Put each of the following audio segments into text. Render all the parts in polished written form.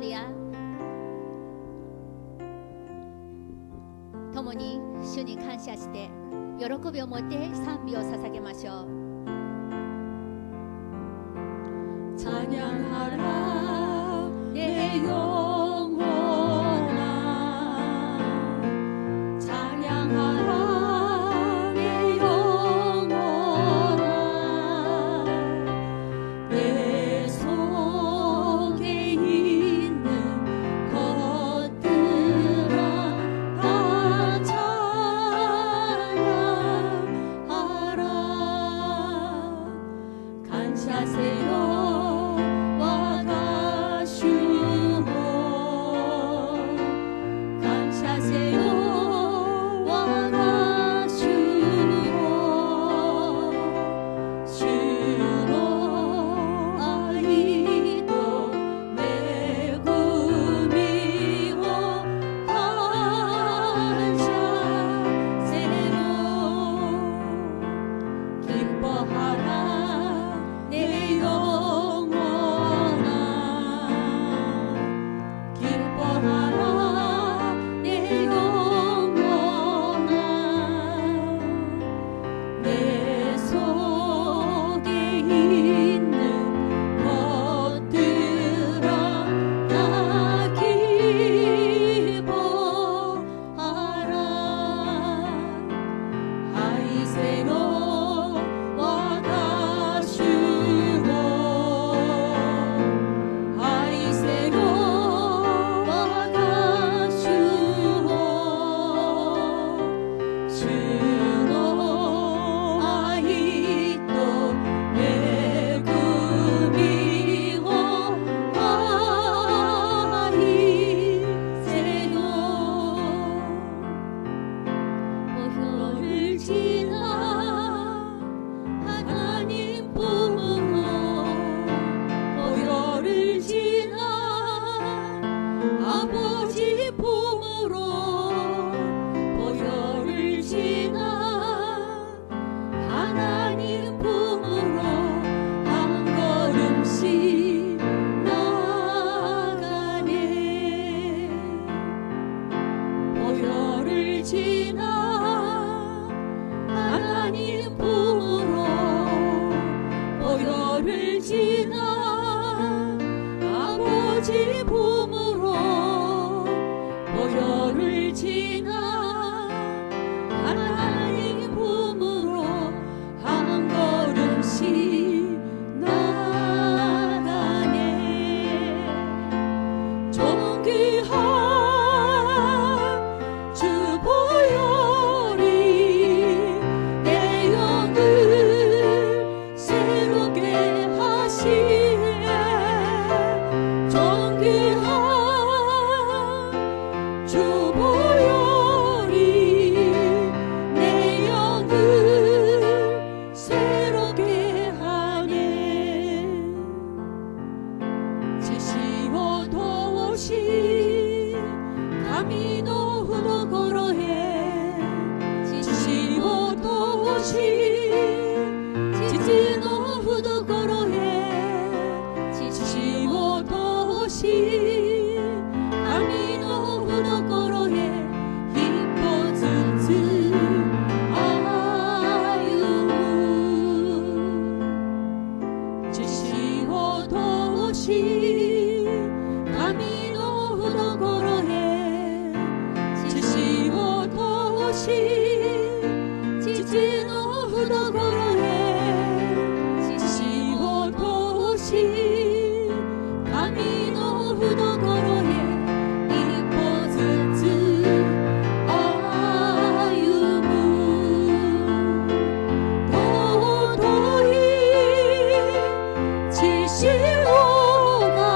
レルヤ。共に主に感謝して喜びを持って賛美を捧げましょう。 찬양하라 내 영혼아 찬양하라 내 영혼아 내 속에 있는 것들아 다 찬양하라 감사세요 지시오가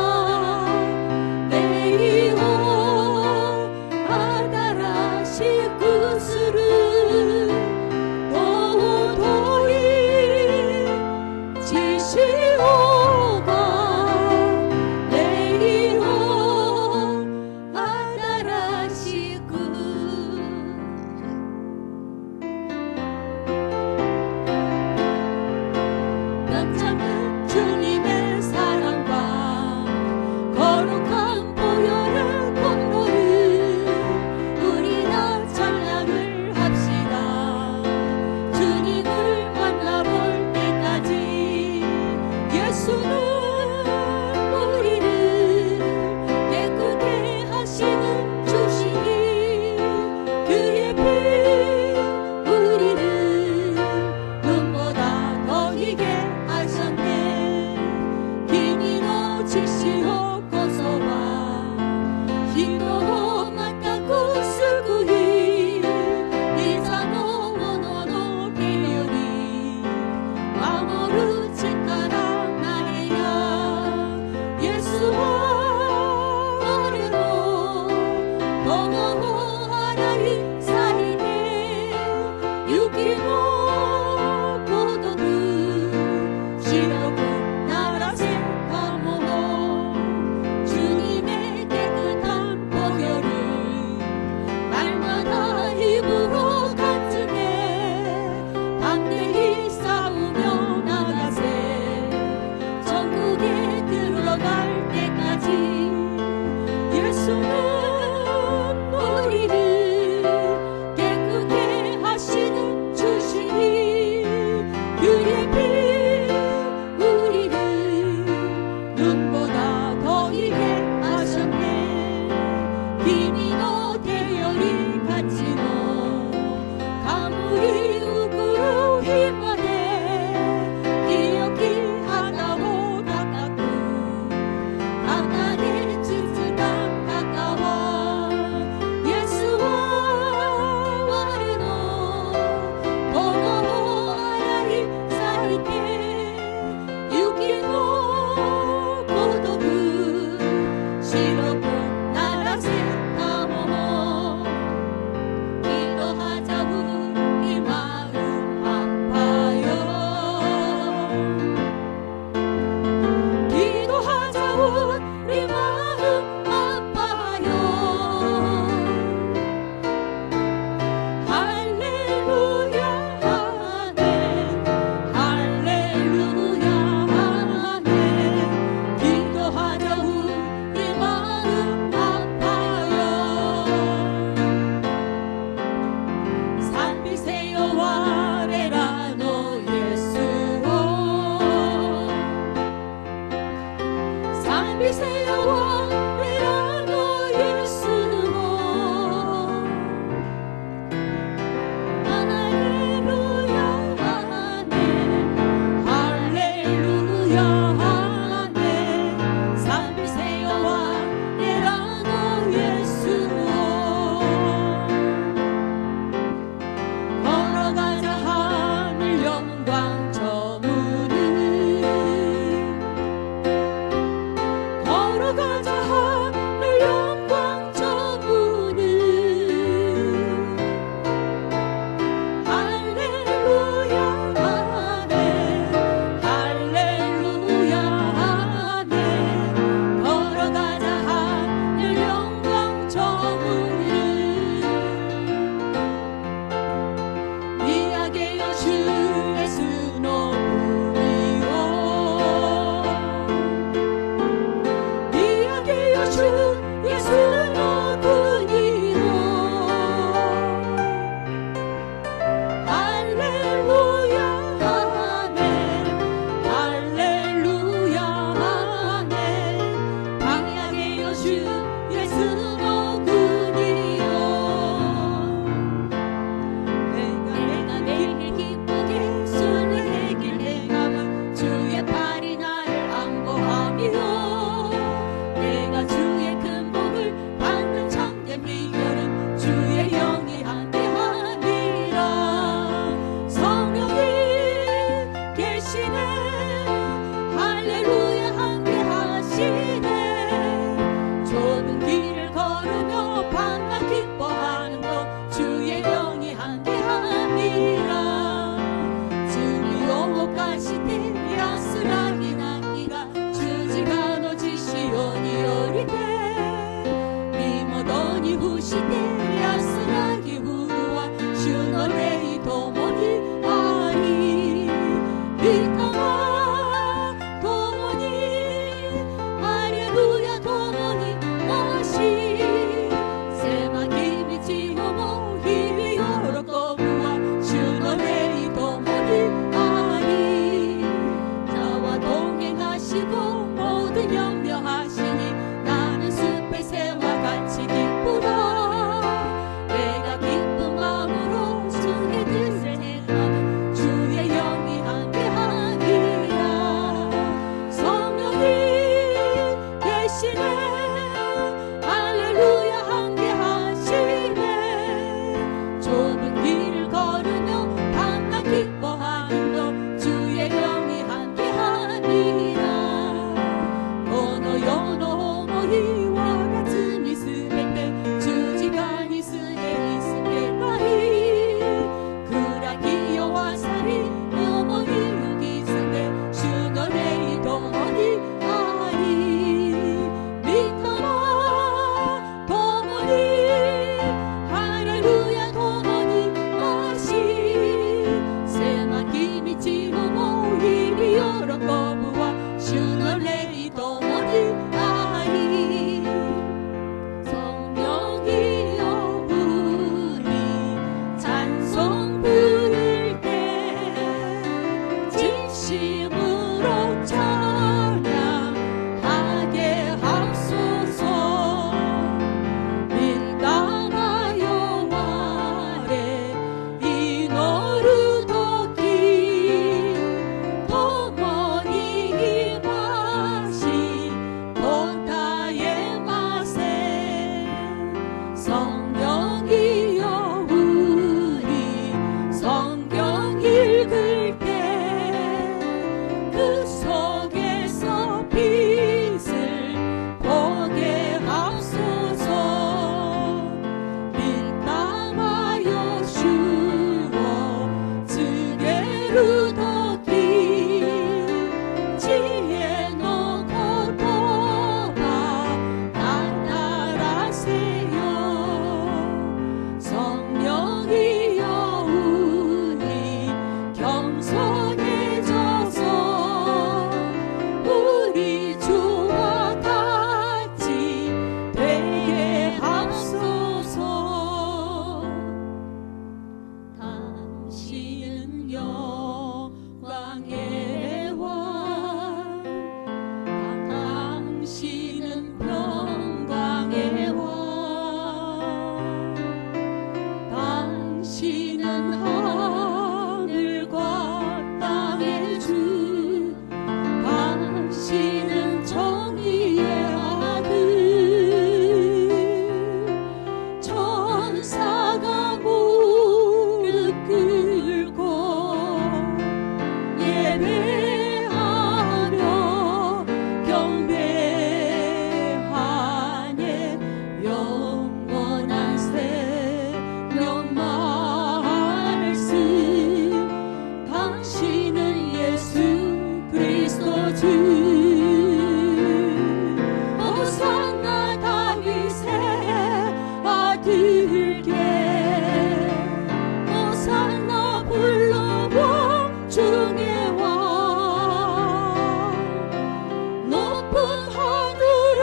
하늘의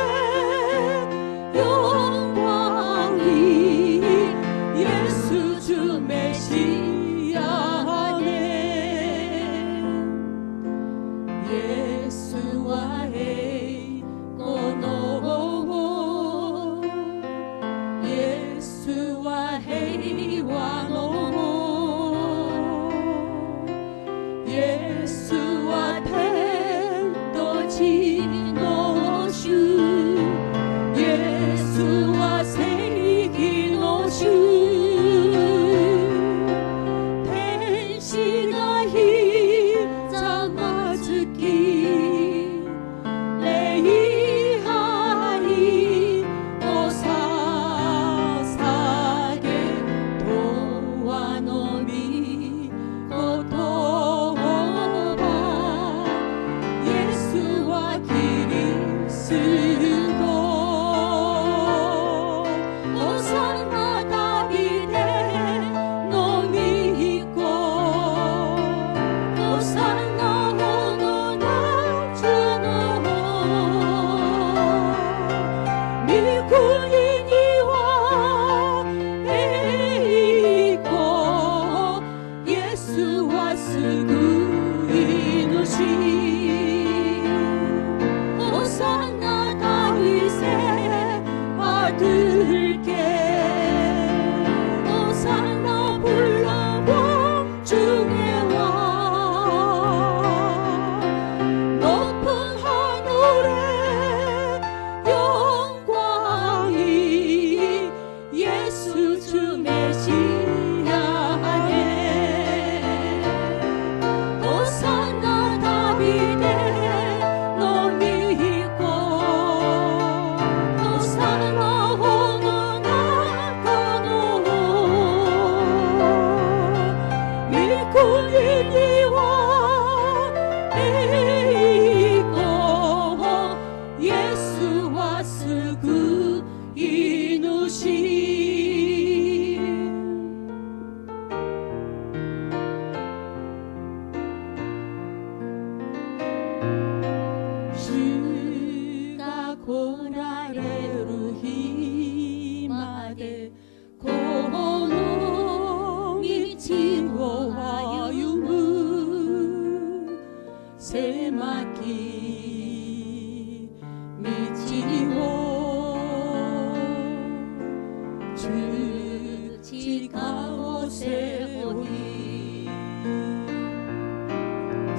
영광이 예수 주 메시아네 예수와 해고노 예수와 해와 노모 예수와 팬도 지노슈 예수와 세기노슈 펜시가 히자마즈키 레이하이 오사사게 도와노미 고토바 예수와 그리스도 오산나 다비데 노미고 오산나 호노나 주노 미구인이와 에이고 예수와 스구이누시 오산나 다윗의 아들께 오산나 불러보 중의 왕 높은 하늘의 영광이 예수 주 메시아네 오산나 다비데 노미고 오산나 호노나 가노 미구인이와 에이고 예수와 스구이누시 주가 고라레루 히마데 고노미 친구와 유무 세마키 미치고 주지가오세오니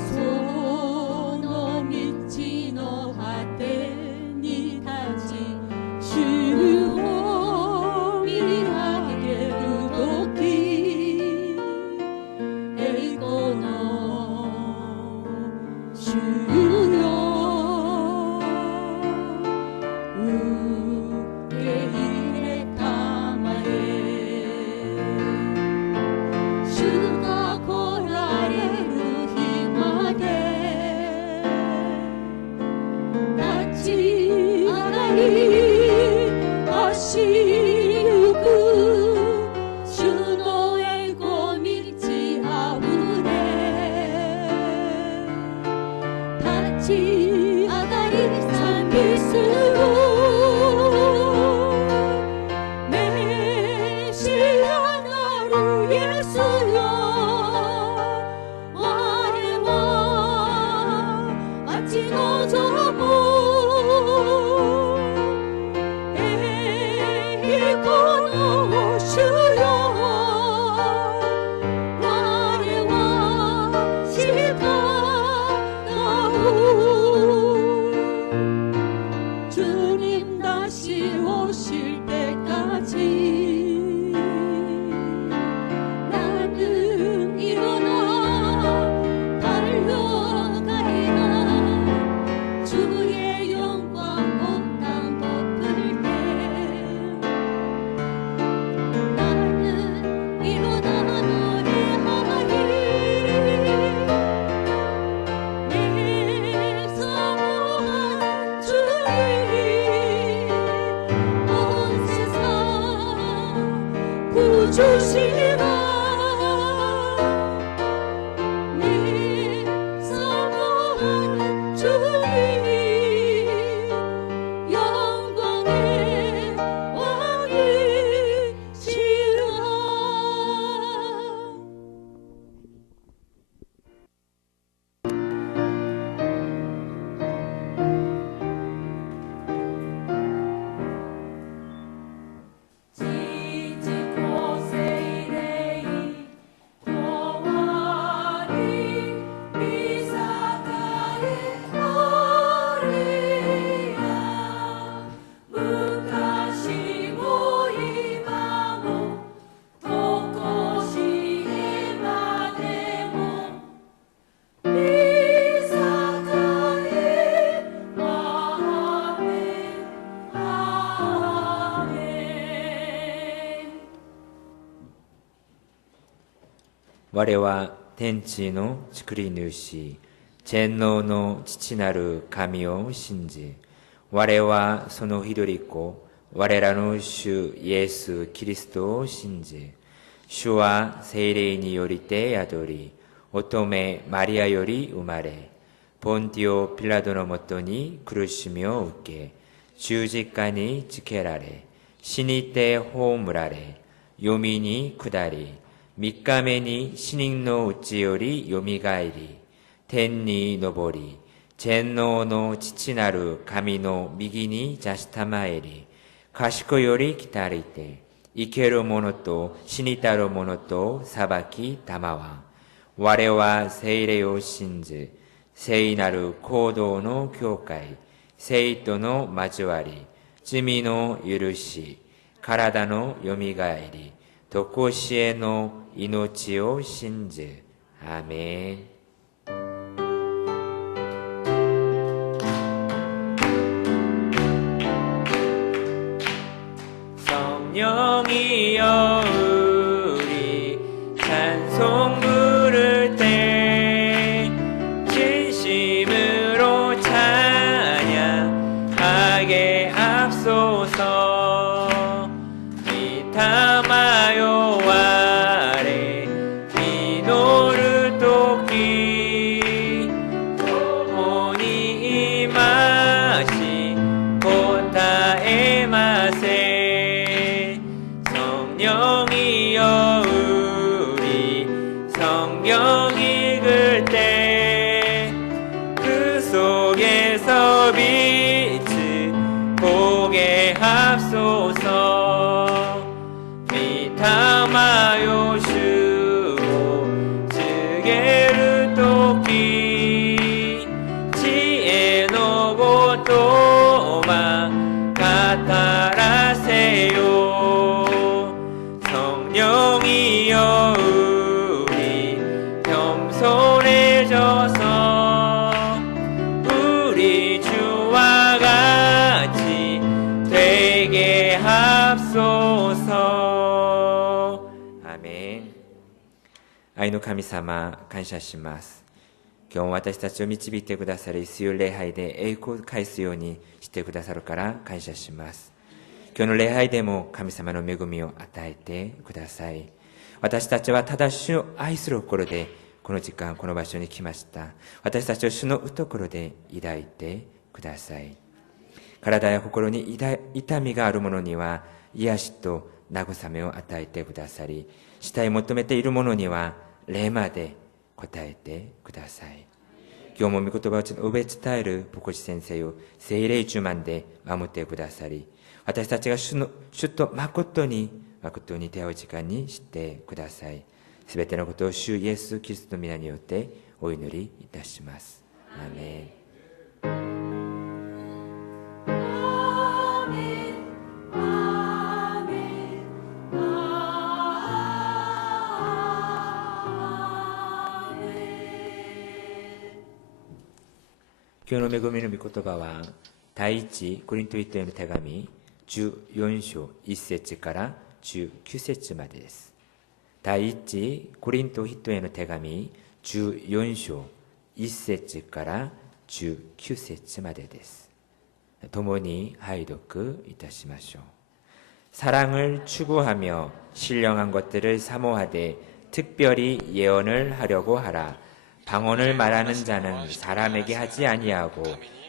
소노 미치노 하테니 다지 주호미하게 루도키 에이고노 주요 우게이레 타마에 주가 고라레루 히마데 다치 我は天地の作り主、全能の父なる神を信じ、我はその一人子、我らの主イエス・キリストを信じ、主は聖霊によりて宿り、乙女マリアより生まれ、ポンティオ・ピラトのもとに苦しみを受け、十字架につけられ、死にて葬られ、読みに下り、三日目に死人のうちよりよみがえり、天に昇り、全能の父なる神の右に座したまえり、賢より来たりて、生ける者と死にたる者と裁きたまわ。我は聖霊を信じ、聖なる行動の教会、聖との交わり、罪の許し、体のよみがえり、とこしえの命を信じ。アーメン。성령이여 우리 찬송 부를 때 진심으로 찬양하게 앞서서 미타마요 아래 비노를 돕기 영원히 임하시 고타의 맛에 성령이여 우리 성경 읽을 때 그 속에서 빛을 보게 합소서 미타마요 주고 지게를 돕기 지혜 노고 도망 가타라세요 성령이여 우리 겸손해져서 우리 주와 같이 되게 합소서. 아멘。愛の神様、感謝します。今日も私たちを導いてくださり、水曜礼拝で栄光を返すようにしてくださるから感謝します。今日の礼拝でも神様の恵みを与えてください。私たちはただ主を愛する心でこの時間この場所に来ました。私たちを主の懐で抱いてください。体や心に痛みがある者には癒しと慰めを与えてくださり、慕い求めている者には霊まで答えてください。今日も御言葉を述べ伝える牧師先生を聖霊充満で守ってくださり、私たちが主と誠に出会う時間にしてください。すべてのことを主イエス・キリストの皆によってお祈りいたします。アーメン。今日の恵みの御言葉は第一コリント人への手紙14章1節から19節までです。第一コリント人への手紙14章1節から19節までです。共に拝読いたしましょう。사랑을 추구하며 신령한 것들을 사모하되 특별히 예언을 하려고 하라. 방언을 말하는 자는 사람에게 하지 아니하고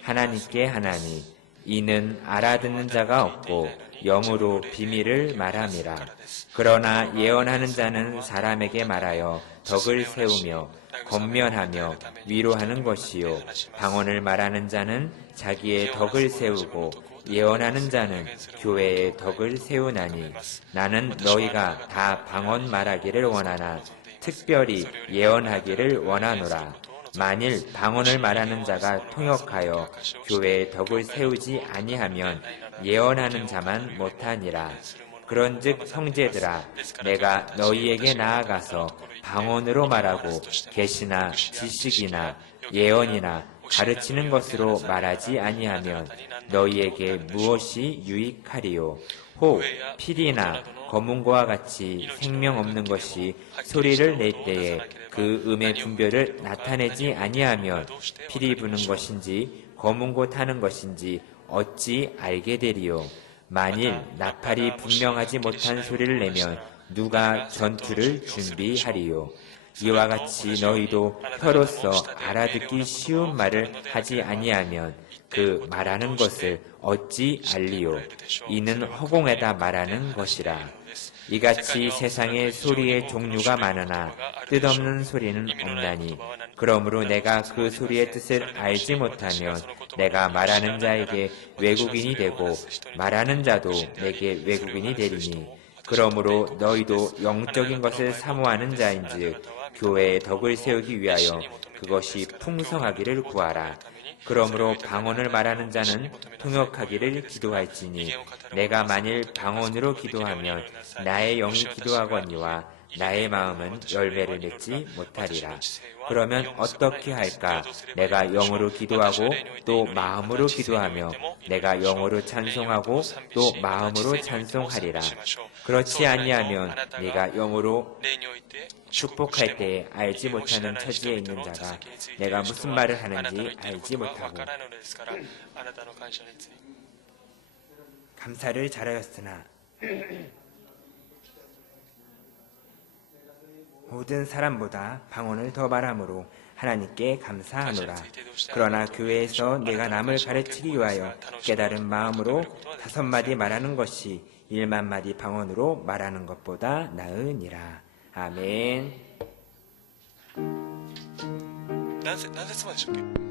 하나님께 하나니 이는 알아듣는 자가 없고 영으로 비밀을 말함이라. 그러나 예언하는 자는 사람에게 말하여 덕을 세우며 권면하며 위로하는 것이요 방언을 말하는 자는 자기의 덕을 세우고 예언하는 자는 교회의 덕을 세우나니 나는 너희가 다 방언 말하기를 원하나 특별히 예언하기를 원하노라. 만일 방언을 말하는 자가 통역하여 교회의 덕을 세우지 아니하면 예언하는 자만 못하니라. 그런즉 형제들아 내가 너희에게 나아가서 방언으로 말하고 계시나 지식이나 예언이나 가르치는 것으로 말하지 아니하면 너희에게 무엇이 유익하리요? 혹 피리나 검은고와 같이 생명 없는 것이 소리를 낼 때에 그 음의 분별을 나타내지 아니하면 피리 부는 것인지 검은고 타는 것인지 어찌 알게 되리요? 만일 나팔이 분명하지 못한 소리를 내면 누가 전투를 준비하리요? 이와 같이 너희도 혀로서 알아듣기 쉬운 말을 하지 아니하면 그 말하는 것을 어찌 알리요? 이는 허공에다 말하는 것이라. 이같이 세상에 소리의 종류가 많으나 뜻없는 소리는 없나니 그러므로 내가 그 소리의 뜻을 알지 못하면 내가 말하는 자에게 외국인이 되고 말하는 자도 내게 외국인이 되리니 그러므로 너희도 영적인 것을 사모하는 자인즉 교회의 덕을 세우기 위하여 그것이 풍성하기를 구하라. 그러므로 방언을 말하는 자는 통역하기를 기도할지니 내가 만일 방언으로 기도하면 나의 영이 기도하거니와 나의 마음은 열매를 맺지 못하리라. 그러면 어떻게 할까? 내가 영으로 기도하고 또 마음으로 기도하며 내가 영으로 찬송하고 또 마음으로 찬송하리라. 그렇지 아니하면 네가 영으로 축복할 때에 알지 못하는 처지에 있는 자가 내가 무슨 말을 하는지 알지 못하고 감사를 잘하였으나 모든 사람보다 방언을 더 말함으로 하나님께 감사하노라. 그러나 교회에서 내가 남을 가르치기 위하여 깨달은 마음으로 5마디 말하는 것이 1만마디 방언으로 말하는 것보다 나으니라. 아멘. 何節まででしたっけ？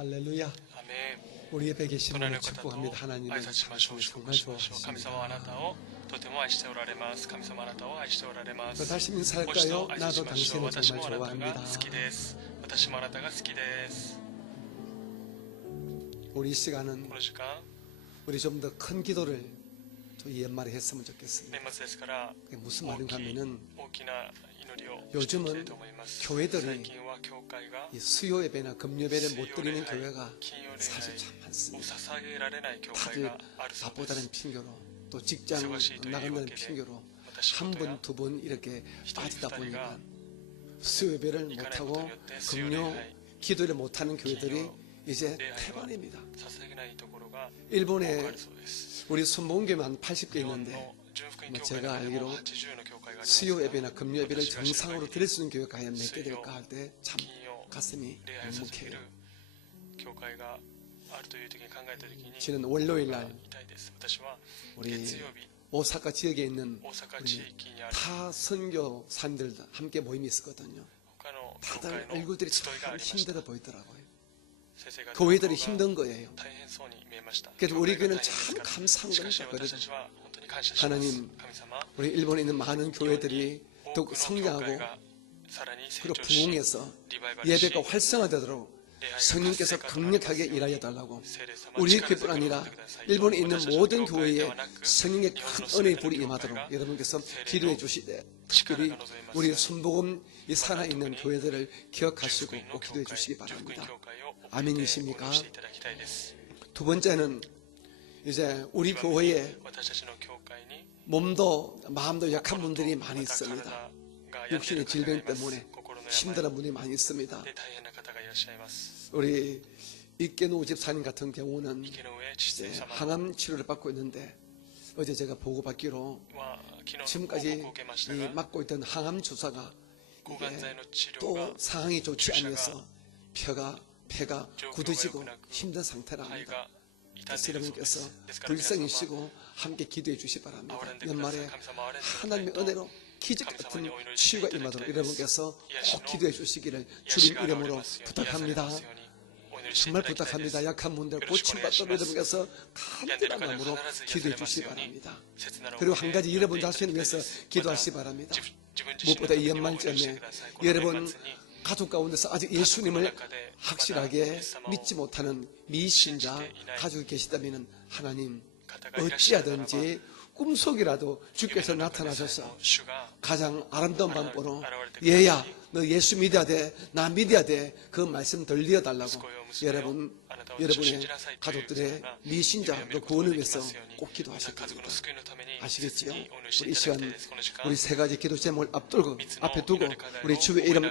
할렐루야. 아멘. 우리 옆에 계신 隣 분을 の方と 축복합니다. 하나님은 挨拶しましょう。 당신을 祝福 정말 しましょう。神様はあなた 좋아하십니다. をとても愛しておられます。神様はあなたを愛しておられます。 다시 もう一 인사할까요? 度挨拶し 나도 ましょう。 당신을 私も 정말 あなたが 좋아합니다. 好きです。私もあなたが好きです。 우리 이 시간은 この時間、 우리 좀 더 큰 기도를 이 연말에 했으면 좋겠습니다. 年末ですから 그게 무슨 大 말인가 きい 하면은 大きな祈りを 요즘은 していきたいと思います。 교회들이 最近は教会が 이 수요 예배나 금요 예배를 못 드리는 교회가 金曜礼 사실 拝 참 を 많습니다. 捧げられない教会 다들 があるそうで 바쁘다는 す。 핑계로 또 직장 忙しいというわけで 나간다는 핑계로 また仕 한 事や 번, 두 번 이렇게 一人 빠지다 二人が 보니까 수요예배를 行かないこと 못하고 によって水曜礼 금요 拝 기도를 못하는 교회들이 기요 이제礼拝を 태반입니다. 捧げないところが多くあ 일본에 るそうです 우리 순복음교회 한 80개 日本 있는데 の純福音 뭐 教会 제가 の中でも 알기로 80の教会があります 수요 が 예배나 금요 예배를 私が知る 정상으로 限り 드릴 수 있는 교회가 과연 몇 개 수요, 될까 할 때 참 金曜 가슴이 礼拝を捧げ 묵묵해요. る教会があるという時に考えた時に 저는 월요일 날 痛いです私は 우리 月曜日 오사카 지역에 있는 大阪 우리 地域にある 타 선교사님들 함께 모임이 있었거든요. 他の教会 다들 の 얼굴들이 集いがあ 참 りました 힘들어 보이더라고요. 先生方の 교회들이 顔が 힘든 거예요. 大変そうに見えました 그래도 우리 教会が 교회는 大変です 참 から 감사한 しかし 겁니다. 私たちは本当に感謝します 하나님 神様 우리 일본에 있는 많은 교회들이 多く 더욱 の教会 성장하고 がさらに成 그리고 長し 부흥해서 リバイバルし 예배가 활성화되도록 礼拝が 성령께서 活性化となります 강력하게 ように 일하여 달라고 聖霊様 우리 力強く 교회뿐 아니라 働いてください 일본에 있는 私たちの 모든 教会で 교회에 はなく 성령의 日本の 큰 全 은혜의 て 불이 の教会 임하도록 が 여러분께서 聖霊の 기도해 주시되 力 특별히 が望めます 우리 ように 순복음 이 살아있는 특별히 교회들을 純 기억하시고 福音の 꼭 教 기도해 会 주시기 純福音 바랍니다. 教会を覚えて 아멘이십니까? 応援していただきたいです 두 번째는 이제 우리 교회에 私たちの教会に 몸도 마음도 약한 분들이 많이 また体 있습니다. が病んでいる 육신의 方がい 질병 ます 때문에 心の病 힘든 분이 많이 있습니다. で大変な方がいらっしゃいます 우리 이깨노 집사님 같은 경우는 池の上知 이제 性様 항암 치료를 받고 있는데 어제 제가 보고받기로 は昨日の報 지금까지 告を受けました 이 が 맞고 있던 항암 주사가 抗がん剤の治療 또 が 상황이 좋지 주사가 않아서 폐가 굳어지고 힘든 肺 상태랍니다. が痛ん 그래서 でいるそうで 여러분께서 すですから皆様 불쌍히시고 함께 기도해 주시 바랍니다. 憐れんでください 연말에 神様憐れんでください 하나님의 と 은혜로 기적 같은 치유가 임하도록 여러분께서 꼭 기도해 주시기를 주님 癒しが現れ 이름으로 ますように 부탁합니다. 癒されますようにお祈りしてい 정말 ただきたいです 부탁합니다. 약한 분들 고침받도록 여러분께서 病んでいる 간절한 方 마음으로 が必ず癒 기도해 されます 주시기 ように 바랍니다. 切なる 그리고 思い 한 で 가지 祈って 여러분 いただきたい 자신을 で 위해서 す 기도하시기 また 바랍니다. 自分自身の 무엇보다 ため 이 にお祈りして 연말쯤에 くださいこの 여러분 年末に 가족 가운데서 아직 예수님을 확실하게 믿지 못하는 미신자 가족이 계시다면 하나님 方がいらっしゃるならば 어찌하든지 꿈속이라도 주께서 나타나셔서 主が 가장 아름다운 방법으로 얘야 너 예수 믿어야 돼 나 믿어야 돼 그 말씀 들려 달라고 여러분 여러분의 가족들의 미신자로 구원을 위해서 꼭 기도하실 겁니다. 아시겠지요? 우리 이 시간 우리 세 가지 기도 제목을 앞에 두고 우리 주의 이름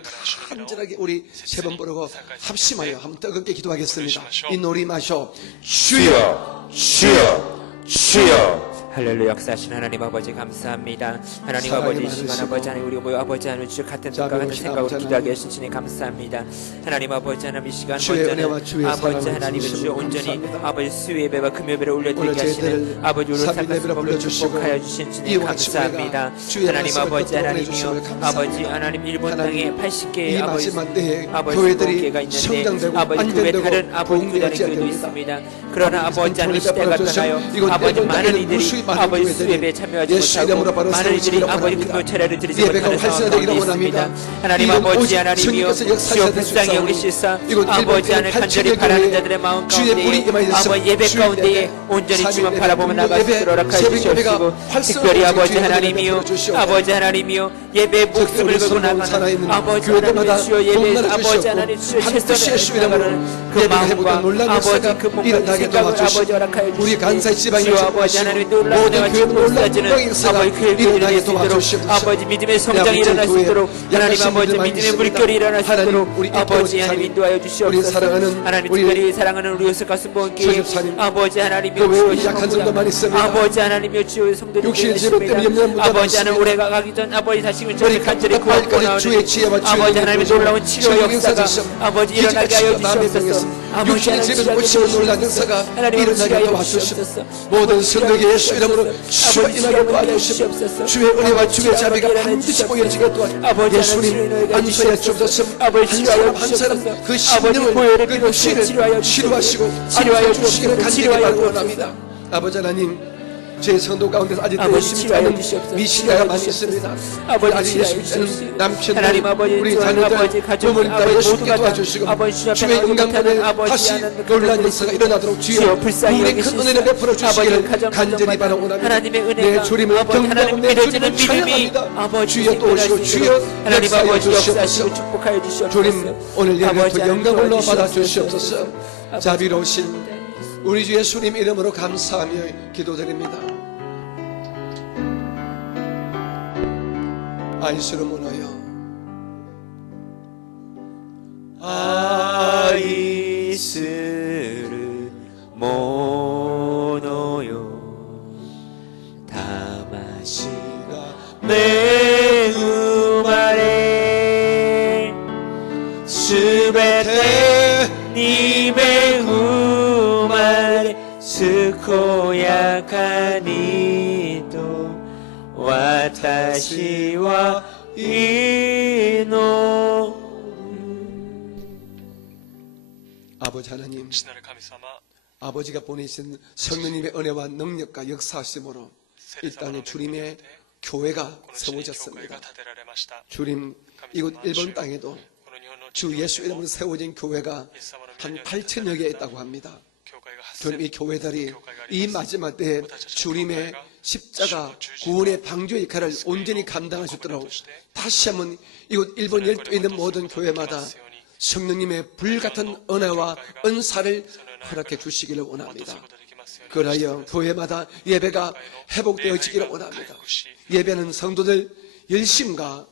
간절하게 우리 세 번 부르고 합심하여 한번 뜨겁게 기도하겠습니다. 이 놀이 마셔 주여 주여 주여 할렐루야. 역사하신 하나님 아버지 감사합니다. 하나님 아버지 이 시간 아버지 하나님 우리가 모여 아버지 하나님 주 같은 자, 뜻과 같은 배우신 생각으로 아버지 기도하게 하신 주님 감사합니다. 하나님 아버지 하나님 이 시간 주의 은혜와 먼저는 주의 아버지 사랑을 하나님의 주시면 주 온전히 감사합니다. 아버지 수요 예배와 금요 예배를 올려드리게 오늘 하시는 저희들을 아버지 오늘 삼일 예배로 사랑하는 불러주시고 축복하여 주신 주님 이와 같이 감사합니다. 우리가 주의 하나님 말씀을 아버지 또 하나님이여 보내주시면 감사합니다. 아버지 하나님 일본 땅에 하나님, 80개의 이 아버지 마지막 때에 아버지 교회들이 교회가 있는데 성장되고 아버지 교회 안전되고 다른 아버지 보응되어야 교회도 됩니다. 있습니다. 그러나 아버지 하나님 성토를 시대가 베풀어 떠나요 주시고 이곳 아버지 일본 많은 땅에는 이들이 무수히 많은 아버지 교회들이 수예배에 참여하지 예수 이름으로 바로 못하고 많은 이들이 세워지기를 아버지 원합니다. 금요 차례를 드리지 예배가 못하는 상황 가운데 활성화되기를 있습니다. 원합니다. 하나님 이건 아버지 오직 하나님이여 주님께서 주여 역사하셔야 불쌍히 되시옵소서. 여기실사 이곳 아버지 하나님 일본 간절히 팔십의 바라는 교회에 자들의 마음 주의 가운데 불이 임하였습니다. 아버지 예배 주의 가운데에 예배, 온전히 삼일 주만 예배, 바라보며 금요 나갈 수 예배, 있도록 하여 새벽 예배가 주시옵시고 활성화되고 특별히 아버지 주의 하나님이여 예배를 주시옵소서. 아버지 하나님이여 예배 목숨을 우리 걸고 성도들 나가는 살아있는 아버지 교회들마다 하나님의 주여 예배 복날을 아버지 주시옵고 하나님 주여 한 뜻이 최선을 예수 다하는 이름으로 그 예배가 해보던 마음과 놀라운 아버지 역사가 그 몸과 일어나게 생각을 도와주시고 아버지 허락하여 우리 주시고 간사의 지방에 주여 아버지 하나님 놀라운 모든 은혜와 교회 축복을 놀라운 쏟아지는 역사가 아버지 교회 일어나게 일어날 수 있도록 도와주시옵소서. 아버지 믿음의 성장이 내 일어날 수 교회, 있도록 하나님 약하신 아버지 분들 믿음의 많이 물결이 일어날 수 하나님, 있도록 우리 아버지 이태원 하나님 집사님, 인도하여 우리 주시옵소서. 사랑하는 하나님 우리 특별히 사랑하는 우리 요셉 가슴본교회 저 집사님, 아버지 하나님의 그 외에 주여 약한 점도 많이 있습니다. 아버지 하나님의 주여 성도님 육신의 질병 때문에 염려한 분들 아버지 하나님 많습니다. 올해가 가기 전 아버지 다시금 저를 머리끝부터 간절히 구하고 발끝까지 나오는 주의 지혜와 주의 아버지 하나님의 능력으로 놀라운 치료 성령 역사가 역사하시옵소서. 아버지 일어나게 하여 주시옵소서. 아버지 육신의 하나님 질병 고치는 놀라운 역사가 하나님 일어나게 치료하여 도와주시옵소서. 주시옵소서. 모든 성도에게 예수 이름으로 주가 아버지 일어나게 도와주시옵소서. 주시옵소서. 주의 은혜와 주의 자비가 일어나게 반드시 주시옵소서. 보여지게 도와주시옵소서. 아버지 예수님 하나님 안수해 치료하여 주옵소서. 아버지 한 치료하여 사람 한 사람 주시옵소서. 그 아버지 고열의 심령을 그 피로 육신을 치료하여 치료하시고 치료하여 안수해 주시기를 주옵소서. 간절히 치료하여 바라고 주옵소서. 원합니다. 아버지 하나님 제 성도 가운데서 아직도 아버지 예수 믿지 치료하여 않은 주시옵소서. 미신자가 많이 치료하여 있습니다. 아버지 아직 치료하여 예수 믿지 않은 주시옵소서. 남편들 하나님 아버지 우리 전 아버지 자녀들 가족 부모님 아버지 따라 예수께 모두가 다 도와주시고 아버지 주여 주의 변하지 영광만에 못하는 아버지 다시 하나님 놀라운 그 역사가 일어나도록 주여 주여 불쌍히 우리의 큰 여기시옵소서. 은혜를 베풀어 주시기를 아버지 가정 간절히 가정마다 바라고 원합니다. 하나님의 은혜가 내 주님을 아버지 경배하고 하나님 내 믿어지는 주님을 믿음이 찬양합니다. 아버지 주여 또 생겨날 수 오시고 주여 있도록 하나님 역사하여 아버지 역사하시고 주시옵소서. 축복하여 주시옵소서. 주님 오늘 예배를 아버지 또 하나님 영광으로 도와주시옵소서. 받아주시옵소서. 자비로우신 우리 주 예수님 이름으로 감사하며 기도드립니다. 아이스를 무너여 아이스를 모노요 다마시가 매우 말해 수베테 니 매우 말해 스코야카니토 와타시와 이노 아버지 하나님, 父なる神様 아버지가 보내신 성령님의 은혜와 능력과 역사하심으로 이 땅에 주님의 교회가 この地に教会 세워졌습니다. が建てられました 주님, 이곳 일본 땅에도 この日本の地 주 に 예수 이름으로 세워진 교회가 한 8천여 개 있다고 합니다. 教会が 주님, 이 8000 교회들이 이 마지막 때에 주님의 십자가 구원의 방주의 역할을 온전히 감당할 수 있도록 다시 한번 이곳 일본 열도에 있는 모든 교회마다 성령님의 불같은 은혜와 은사를 허락해 주시기를 원합니다. 그러하여 교회마다 예배가 회복되어지기를 원합니다. 예배는 성도들 열심과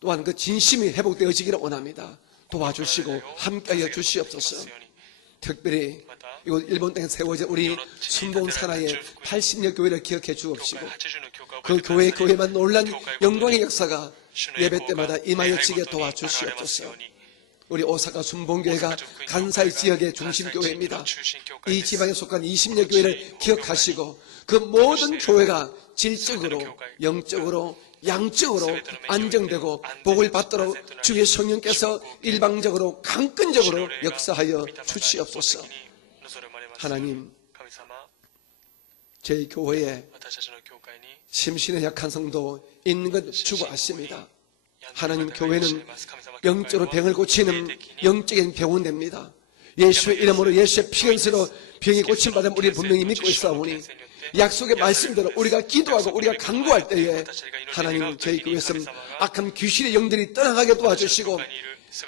또한 그 진심이 회복되어지기를 원합니다. 도와주시고 함께하여 주시옵소서. 특별히 이곳 일본 땅에 세워진 우리 순봉 산하의 80여 교회를 기억해 주옵시고 그 교회만 놀란 영광의 역사가 예배 때마다 임하여지게 도와주시옵소서. 우리 오사카 순봉교회가 간사이 지역의 중심교회입니다. 이 지방에 속한 20여 교회를 기억하시고 그 모든 교회가 질적으로 영적으로 양적으로 안정되고 복을 받도록 주의 성령께서 일방적으로 강권적으로 역사하여 주시옵소서. 하나님, 저희 교회에 심신의 약한 성도 있는 것 주고 아십니다. 하나님, 교회는 영적으로 병을 고치는 영적인 병원 됩니다. 예수의 이름으로 예수의 피건수로 병이 고침받은 우리 분명히 믿고 있사오니 약속의 말씀대로 우리가 기도하고 우리가 간구할 때에 하나님, 저희 교회에서 악한 귀신의 영들이 떠나가게 도와주시고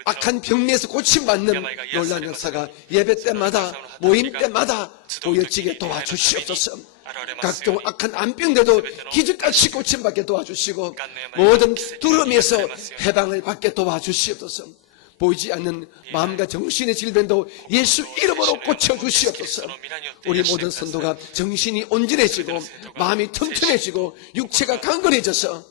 악한 병리에서 고침받는 놀라운 역사가 예배 때마다 모임 때마다 보여지게 도와주시옵소서. 각종 악한 암병들도 기적같이 고침받게 도와주시고 모든 두려움에서 해방을 받게 도와주시옵소서. 보이지 않는 마음과 정신의 질병도 예수 이름으로 고쳐주시옵소서. 우리 모든 성도가 정신이 온전해지고 마음이 튼튼해지고 육체가 강건해져서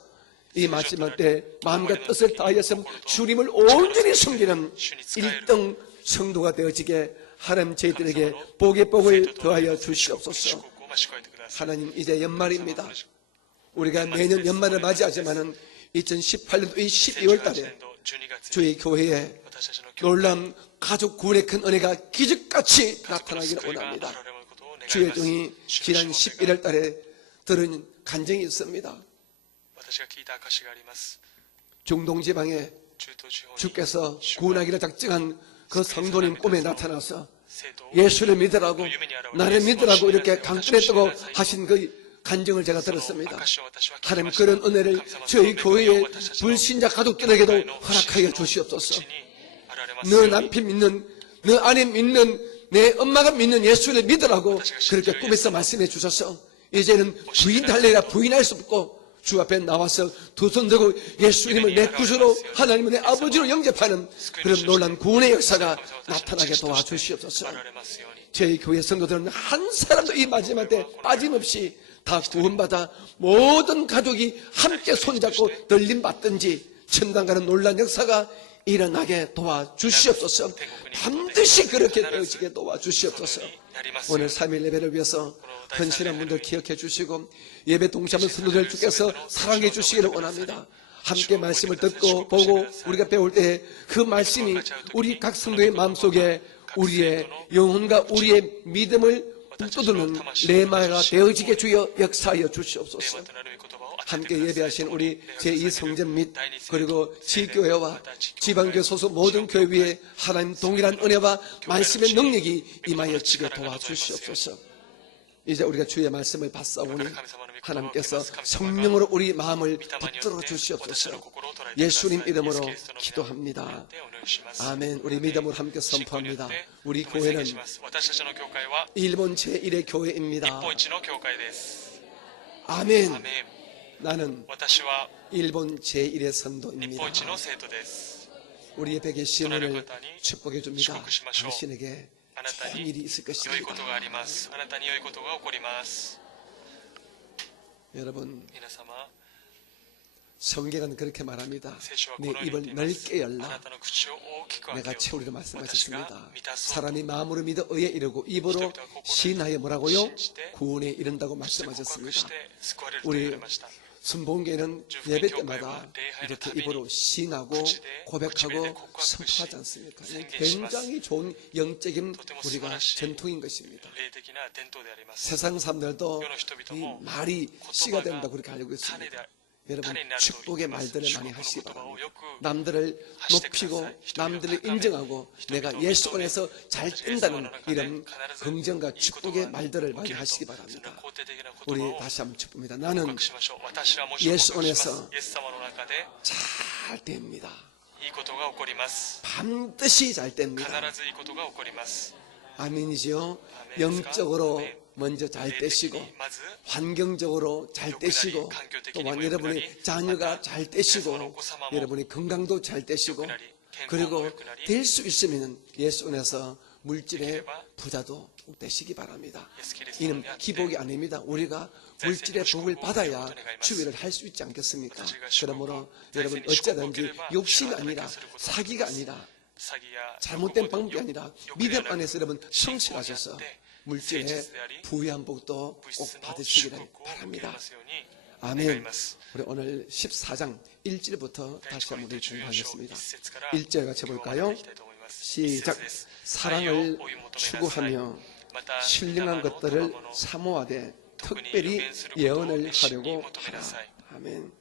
이 마지막 때 마음과 뜻을 다하여서 주님을 온전히 섬기는 1등 성도가 되어지게 하나님 저희들에게 복의 복을 더하여 주시옵소서. 하나님, 이제 연말입니다. 우리가 매년 연말을 맞이하지만은 2018년도 이 12월 달에 저희 교회에 놀라운 가족 구원의 큰 은혜가 기적같이 나타나기를 원합니다. 주의 종이 지난 11월 달에 들은 간증이 있습니다. 중동 지방에 주께서 구원하기를 작정한 그 성도님 꿈에 나타나서 예수를 믿으라고 나를 믿으라고 이렇게 강권했다고 하신 그 간증을 제가 들었습니다. 하나님, 그런 은혜를 저희 교회의 불신자 가족들에게도 허락하여 주시옵소서. 너 남편 믿는, 너 아내 믿는, 내 엄마가 믿는 예수를 믿으라고 그렇게 꿈에서 말씀해 주셔서 이제는 부인할래야 부인할 수 없고 주 앞에 나와서 두 손 들고 예수님을 내 구주로 하나님을 내 아버지로 영접하는 그런 놀란 구원의 역사가 나타나게 도와주시옵소서. 저희 교회 성도들은 한 사람도 이 마지막 때 빠짐없이 다 구원받아 모든 가족이 함께 손잡고 들림받든지 천당 가는 놀란 역사가 일어나게 도와주시옵소서. 반드시 그렇게 되어지게 도와주시옵소서. 오늘 3일 예배를 위해서 헌신한 분들 기억해 주시고 예배 동참한 성도들 주께서 사랑해 주시기를 원합니다. 함께 말씀을 듣고 보고 우리가 배울 때 그 말씀이 우리 각 성도의 마음속에 우리의 영혼과 우리의 믿음을 북돋우는 레마가 되어지게 주여 역사하여 주시옵소서. 함께 예배하신 우리 제2성전 및 그리고 지교회와 지방교회 소속 모든 교회 위에 하나님 동일한 은혜와 말씀의 능력이 임하여지게 도와주시옵소서. 이제 우리가 주의 말씀을 받사오니 하나님께서 성령으로 우리 마음을 붙들어 주시옵소서. 예수님 이름으로 기도합니다. 아멘. 우리 믿음으로 함께 선포합니다. 우리 교회는 일본 제1의 교회입니다. 아멘. 나는 私は 일본 제1의 日 선도입니다. 本一の生徒です。 우리 옆에 계신 분을 축복해 줍니다. 축복하시마쇼. 당신에게 あなた 좋은 に 일이 있을 良い 것입니다. ことがあります。あなたに良いことが起こります。 여러분, 皆様、 성경은 그렇게 말합니다. 聖書はこ 내 のように言って 입을 います。 넓게 あな 열라. たの口を大きく開け 내가 よう。 채우리라 私が 말씀하셨습니다. 満たそうと。 사람이 마음으로 믿어 의에 이르고 입으로 시인하여 뭐라고요? 信じて 구원에 이른다고 そして告白 말씀하셨습니다. して救われると言われました。 순봉계는 예배 때마다 이렇게 입으로 시인하고 고백하고 선포하지 않습니까? 굉장히 좋은 영적인 우리가 전통인 것입니다. 霊的な伝統であります。 세상 사람들도 世の人々 이 も 말이 씨가 된다 그렇게 알고 種 있습니다. で 여러분 種になると言 축복의 います。 말들을 祝 많이 福の 하시기 言葉を 바랍니다. よく 남들을 높이고 남들을 인정하고 내가 예수 안에서 잘 된다는 이런 긍정과 축복의 말들을 많이 하시기 바랍니다. 우리 다시 한번 축복합니다. 나는 告白しましょう。私はもし 예수 告白します 안에서 イエス様の中で 잘 됩니다. いいことが起こります。 반드시 잘 必 됩니다. ずいいことが起こります。 아멘이지요. 영적으로 먼저 잘 霊的 되시고 にまず 환경적으로 잘 되시고 또한 여러분의 자녀가 잘 되시고 여러분의 건강도 잘 되시고 그리고 될 수 있으면 예수 안에서 물질의 부자도 되시기 바랍니다. 이는 기복이 아닙니다. 우리가 물질의 복을 받아야 주의를 할 수 있지 않겠습니까? 그러므로 여러분 어쩌든지 욕심이 아니라 사기가 아니라 詐欺や 잘못된 방법이 아니라 믿음 안에서 여러분 성실하셔서 물질의 부유한 복도 꼭 받으시기를 바랍니다. 아멘. 우리 오늘 14장 1절부터 다시 한번 우리 공부하겠습니다. 1절 같이 볼까요? 시작. 사랑을 추구하며 신령한 것들을 사모하되 특별히 예언을 하려고 하라. 아멘.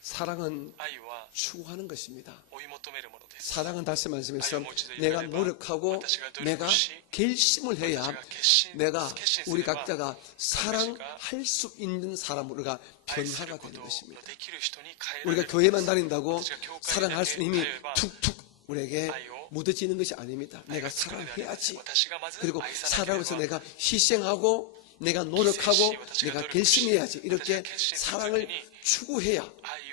사랑은 愛は 추구하는 것입니다. 追い求めるものです。 사랑은 다시 말씀해서 내가 노력하고 내가 결심을 해야 내가 우리 각자가 사랑할 수 있는 사람으로 우리가 愛す 변화가 るこ 되는 と 것입니다. のできる人に変えられ 우리가 る。 교회만 다닌다고 사랑할 수 있는 힘이 툭툭 우리에게 묻어지는 것이 아닙니다. 내가 作るのであります 사랑해야지. 私がまず 그리고 愛さなければ 살아가면서 내가 희생하고 내가 노력하고 내가 결심해야지. 이렇게 사랑을 추구해야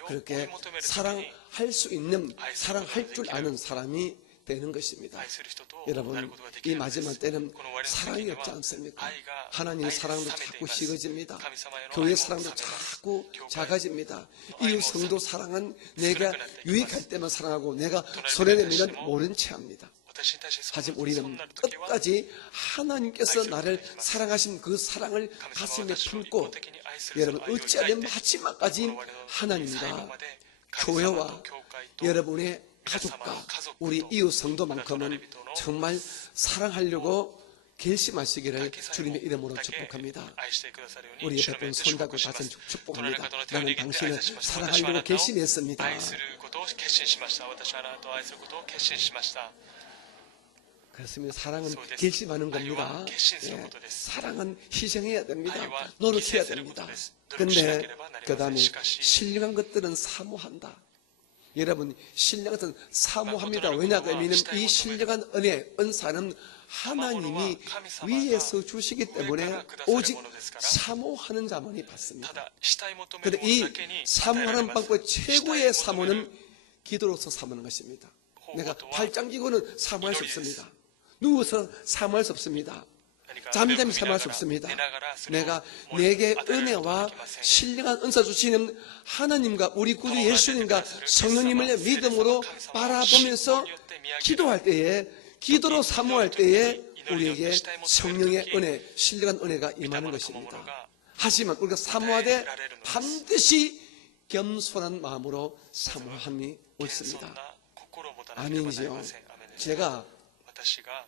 그렇게 사랑할 수 있는 사랑할 줄 아는 사람이 되는 것입니다. 愛する人とな 여러분 ることができ 이 るのです。 마지막 때는 この終わりの時 사랑이 には 없지 않습니까? 愛が 하나님의 愛で 사랑도 冷めてい 자꾸 ます。 식어집니다. 神様への 교회 愛も 사랑도 冷めます。 자꾸 작아집니다. 이웃 성도 사랑은 내가 유익할 때만 사랑하고 내가 손해내면 모른 채 합니다. 私に対してそ 하지만 う 우리는 なる時は 끝까지 하나님께서 나를 사랑하신 그 사랑을 神様 가슴에 は私を一 품고 方的に愛する 여러분 その愛を 어찌하면 抱いて 마지막까지 この終わりの最後 하나님과 まで神様 교회와 と教会と 여러분의 가족과 우리 이웃 성도만큼은 정말 사랑하려고 결심하시기를 주님의 이름으로 축복합니다. 愛してくださるように 우리 主 옆에 の 분 面で祝 손잡고 福しま 다시 す。 축복합니다. 隣の方の手を 나는 握って 당신을 挨拶しました。 사랑하려고 결심했습니다. 愛することを決心しました。私はあなたを愛することを決心しました。 그렇습니다. 사랑은そうです 결심하는 겁니다. 아이와 결심する 예, ことです 사랑은 희생해야 됩니다. 아이와 노력해야 희생する 됩니다. ことです 노력しな 근데 ければなりません 그 다음에 しかし 신령한 것들은 사모한다. 여러분 신령한 것은 사모합니다. 왜냐하면 이 신령한 은혜, 은사는 하나님이 위에서 주시기 때문에 오직 사모하는 자만이 た 받습니다. だしたい求める 근데 もの 이 だけに与えられ 사모하는 ます 방법 최고의 사모는 기도로서 사모하는 것입니다. 내가 발장 기고는 사모할 수 없습니다. 누워서 사모할 수 없습니다. 잠잠히 사모할 수 없습니다. 내가 내게 은혜와 신령한 은사 주시는 하나님과 우리 구주 예수님과 성령님을 믿음으로 바라보면서 기도할 때에 기도로 사모할 때에 우리에게 성령의 은혜, 신령한 은혜가 임하는 것입니다. 하지만 우리가 사모하되 반드시 겸손한 마음으로 사모함이 옳습니다. 아멘이지요. 제가 私が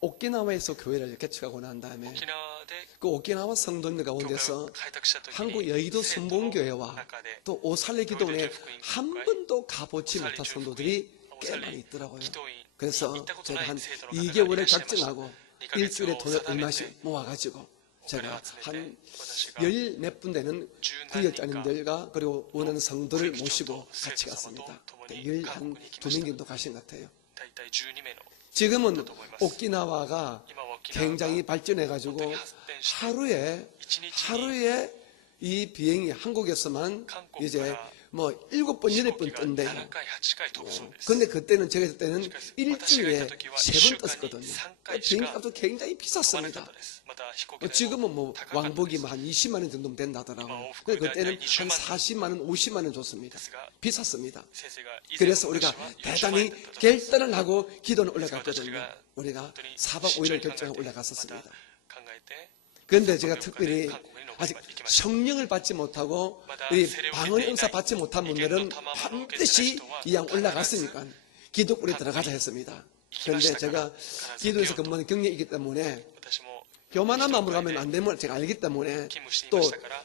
오키나와에서 교회를 개척하고 난 다음에 沖縄で 그 오키나와 성도들 教会 가운데서 を開拓した時 한국 に 여의도 生徒の 성봉교회와 中で 또 오살레 기도원에 한 번도 가보지 못한 성도들이 꽤 많이 있더라고요. 그래서 제가 한 2개월을 작정하고 일주일에 돈을 얼마씩 모아가지고 제가 한 열 몇 분 되는 구역장님들과 그리고 원하는 성도를 모시고 같이 갔습니다. 열 한 2명 정도 가신 것 같아요. 大体12名の 지금은 오키나와가 今は沖縄が 굉장히 발전해가지고 하루에 1日に 하루에 이 비행이 한국에서만 이제 한국과 뭐 7번, 8번 뜬대요. 7回8回飛ぶそうです。 근데 그때는 제가 있을 때는 私が 일주일에 いた時は 3번 1週間に 떴었거든요. 3回し 비행기 か 값도 굉장히 飛ばなか 비쌌습니다. ったです。また飛行機代も 지금은 뭐 高かったです。 왕복이 뭐 한 20만 원 정도면 된다더라고요. 뭐 근데 그때는 오프코에 한 40만 원, 50만 원 줬습니다. 비쌌습니다. 先生が以前 그래서 우리가 私は40万 대단히 円だったと 결단을 하고 기도는 올라갔거든요. 제가 우리가 本当に 4박 5일을 慎重に考えて 결정하고 올라갔었습니다. また考えて 그런데 제가 특별히 한국에 아직行きました 성령을 받지 못하고 우리 방언 은사 받지 못한 분들은 반드시 이왕 올라갔으니까 기도골에 들어가자 했습니다. 그런데 제가 기도에서 근무하는 경력이기 때문에 私も 교만한 마음으로 가면 안 되는 걸 제가 알기 때문에 또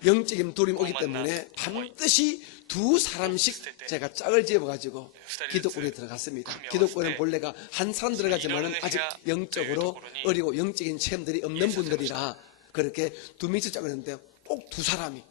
영적인 두려움이 오기 때문에 반드시 2사람씩 제가 짝을 지어가지고 기도골에 들어갔습니다. 기도골은 본래가 한 사람 들어가지만은 아직 영적으로 어리고 영적인 체험들이 없는 분들이라 그렇게 2명씩 짝을 했는데 꼭 2사람이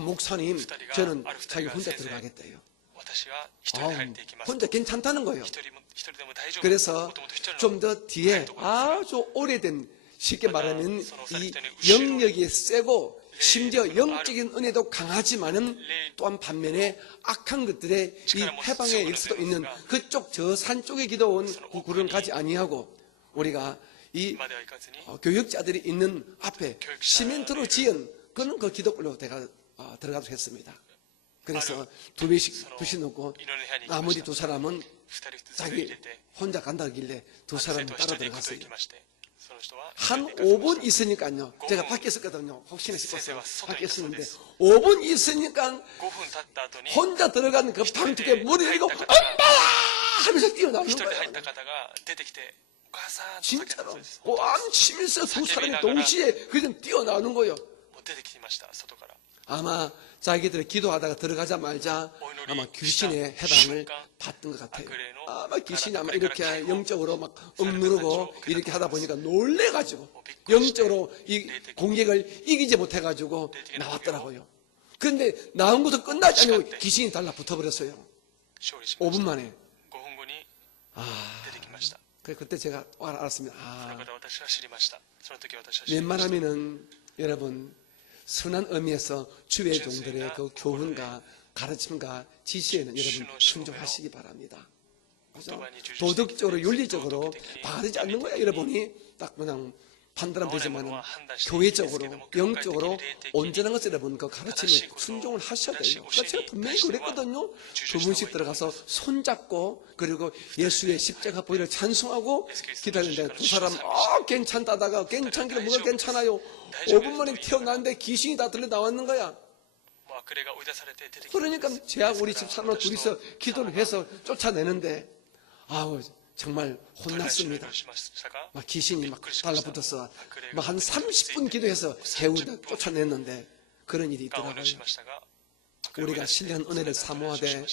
목사님 저는 자기 혼자 들어가겠대요. 私は一人で入っていきます。 혼자 괜찮다는 거예요. 一人でも大丈夫。 그래서 もともと一人の 좀 더 뒤에 아주 오래된 쉽게 말하면 이 영역이 세고 심지어 영적인 은혜도 강하지만은 또한 반면에 악한 것들의 이 해방에 일 수도 있는 그쪽 저 산 쪽에 기도원 구를 가지 아니하고 우리가 이 まではいかずに 교역자들이 있는 앞에 시멘트로 지은 그는 그 기도골로 제가 들어가도록 했습니다. 그래서 2배씩 넣고 祈りの部屋に行きま 나머지 した 2사람은 二人ずつ入 자기 れて 혼자 간다길래 生 2사람이 徒は 따라 一人で行くと 들어갔어요. 行きましてその人は 한 入っていかず 5분 있으니까요. 제가 5분. 밖에 있었거든요. 혹시나 싶어서 선생님은 밖에 있었는데 선생님이었어요. 5분 있으니까 5分経った後に 혼자 들어가는 그 방쪽에 머리를 이고 엄마 하면서 뛰어나오는 一人で入 거예요. った方が出てきてお母さんと叫んだ 진짜로 そうです 안 치면서 2사람이 동시에 그냥 뛰어나오는 거예요. もう出てきました外から 아마 자기들이 기도하다가 들어가자마자 아마 귀신의 해방을 받던 것 같아요. 아마 귀신이 아마 이렇게 영적으로 막 억누르고 이렇게 하다 보니까 놀래가지고 영적으로 이 공격을 이기지 못해가지고 나왔더라고요. 근데 나온 것도 끝나지 않고 귀신이 달라붙어버렸어요. 勝利しまし 5분 た 만에. 5分後に 아, 出てきました 그때 제가 알았습니다. その 아, 方私は知りましたその時私は知りました 웬만하면은 여러분 선한 의미에서 주의 종들의 그 교훈과 가르침과 지시에는 여러분 순종하시기 바랍니다. 그죠? 도덕적으로 윤리적으로 바르지 않는 거야 여러분이 딱 그냥 판단은 되지만 교회적으로 영적으로 온전한 것을 여러분 그 가르침에 순종을 하셔야 돼요. 그러니까 제가 분명히 그랬거든요. 2분씩 들어가서 손잡고 그리고 예수의 십자가 보혈을 찬송하고 기다리는데 2사람 괜찮다다가 괜찮기는 뭐가 괜찮아요. 5분 만에 태어났는데 귀신이 다 들려 나왔는 거야. もう悪霊が追い出されて出てきた 그러니까 제가 우리 집사람 둘이서 기도를 해서 쫓아내는데 아우 정말 혼났습니다. しましたが 막 귀신이 막 달라붙어서 막 한 30분 기도해서 개우다 쫓아냈는데 그런 일이 がお 있더라고요. しましたが 우리가 신령한 은혜를 사모하되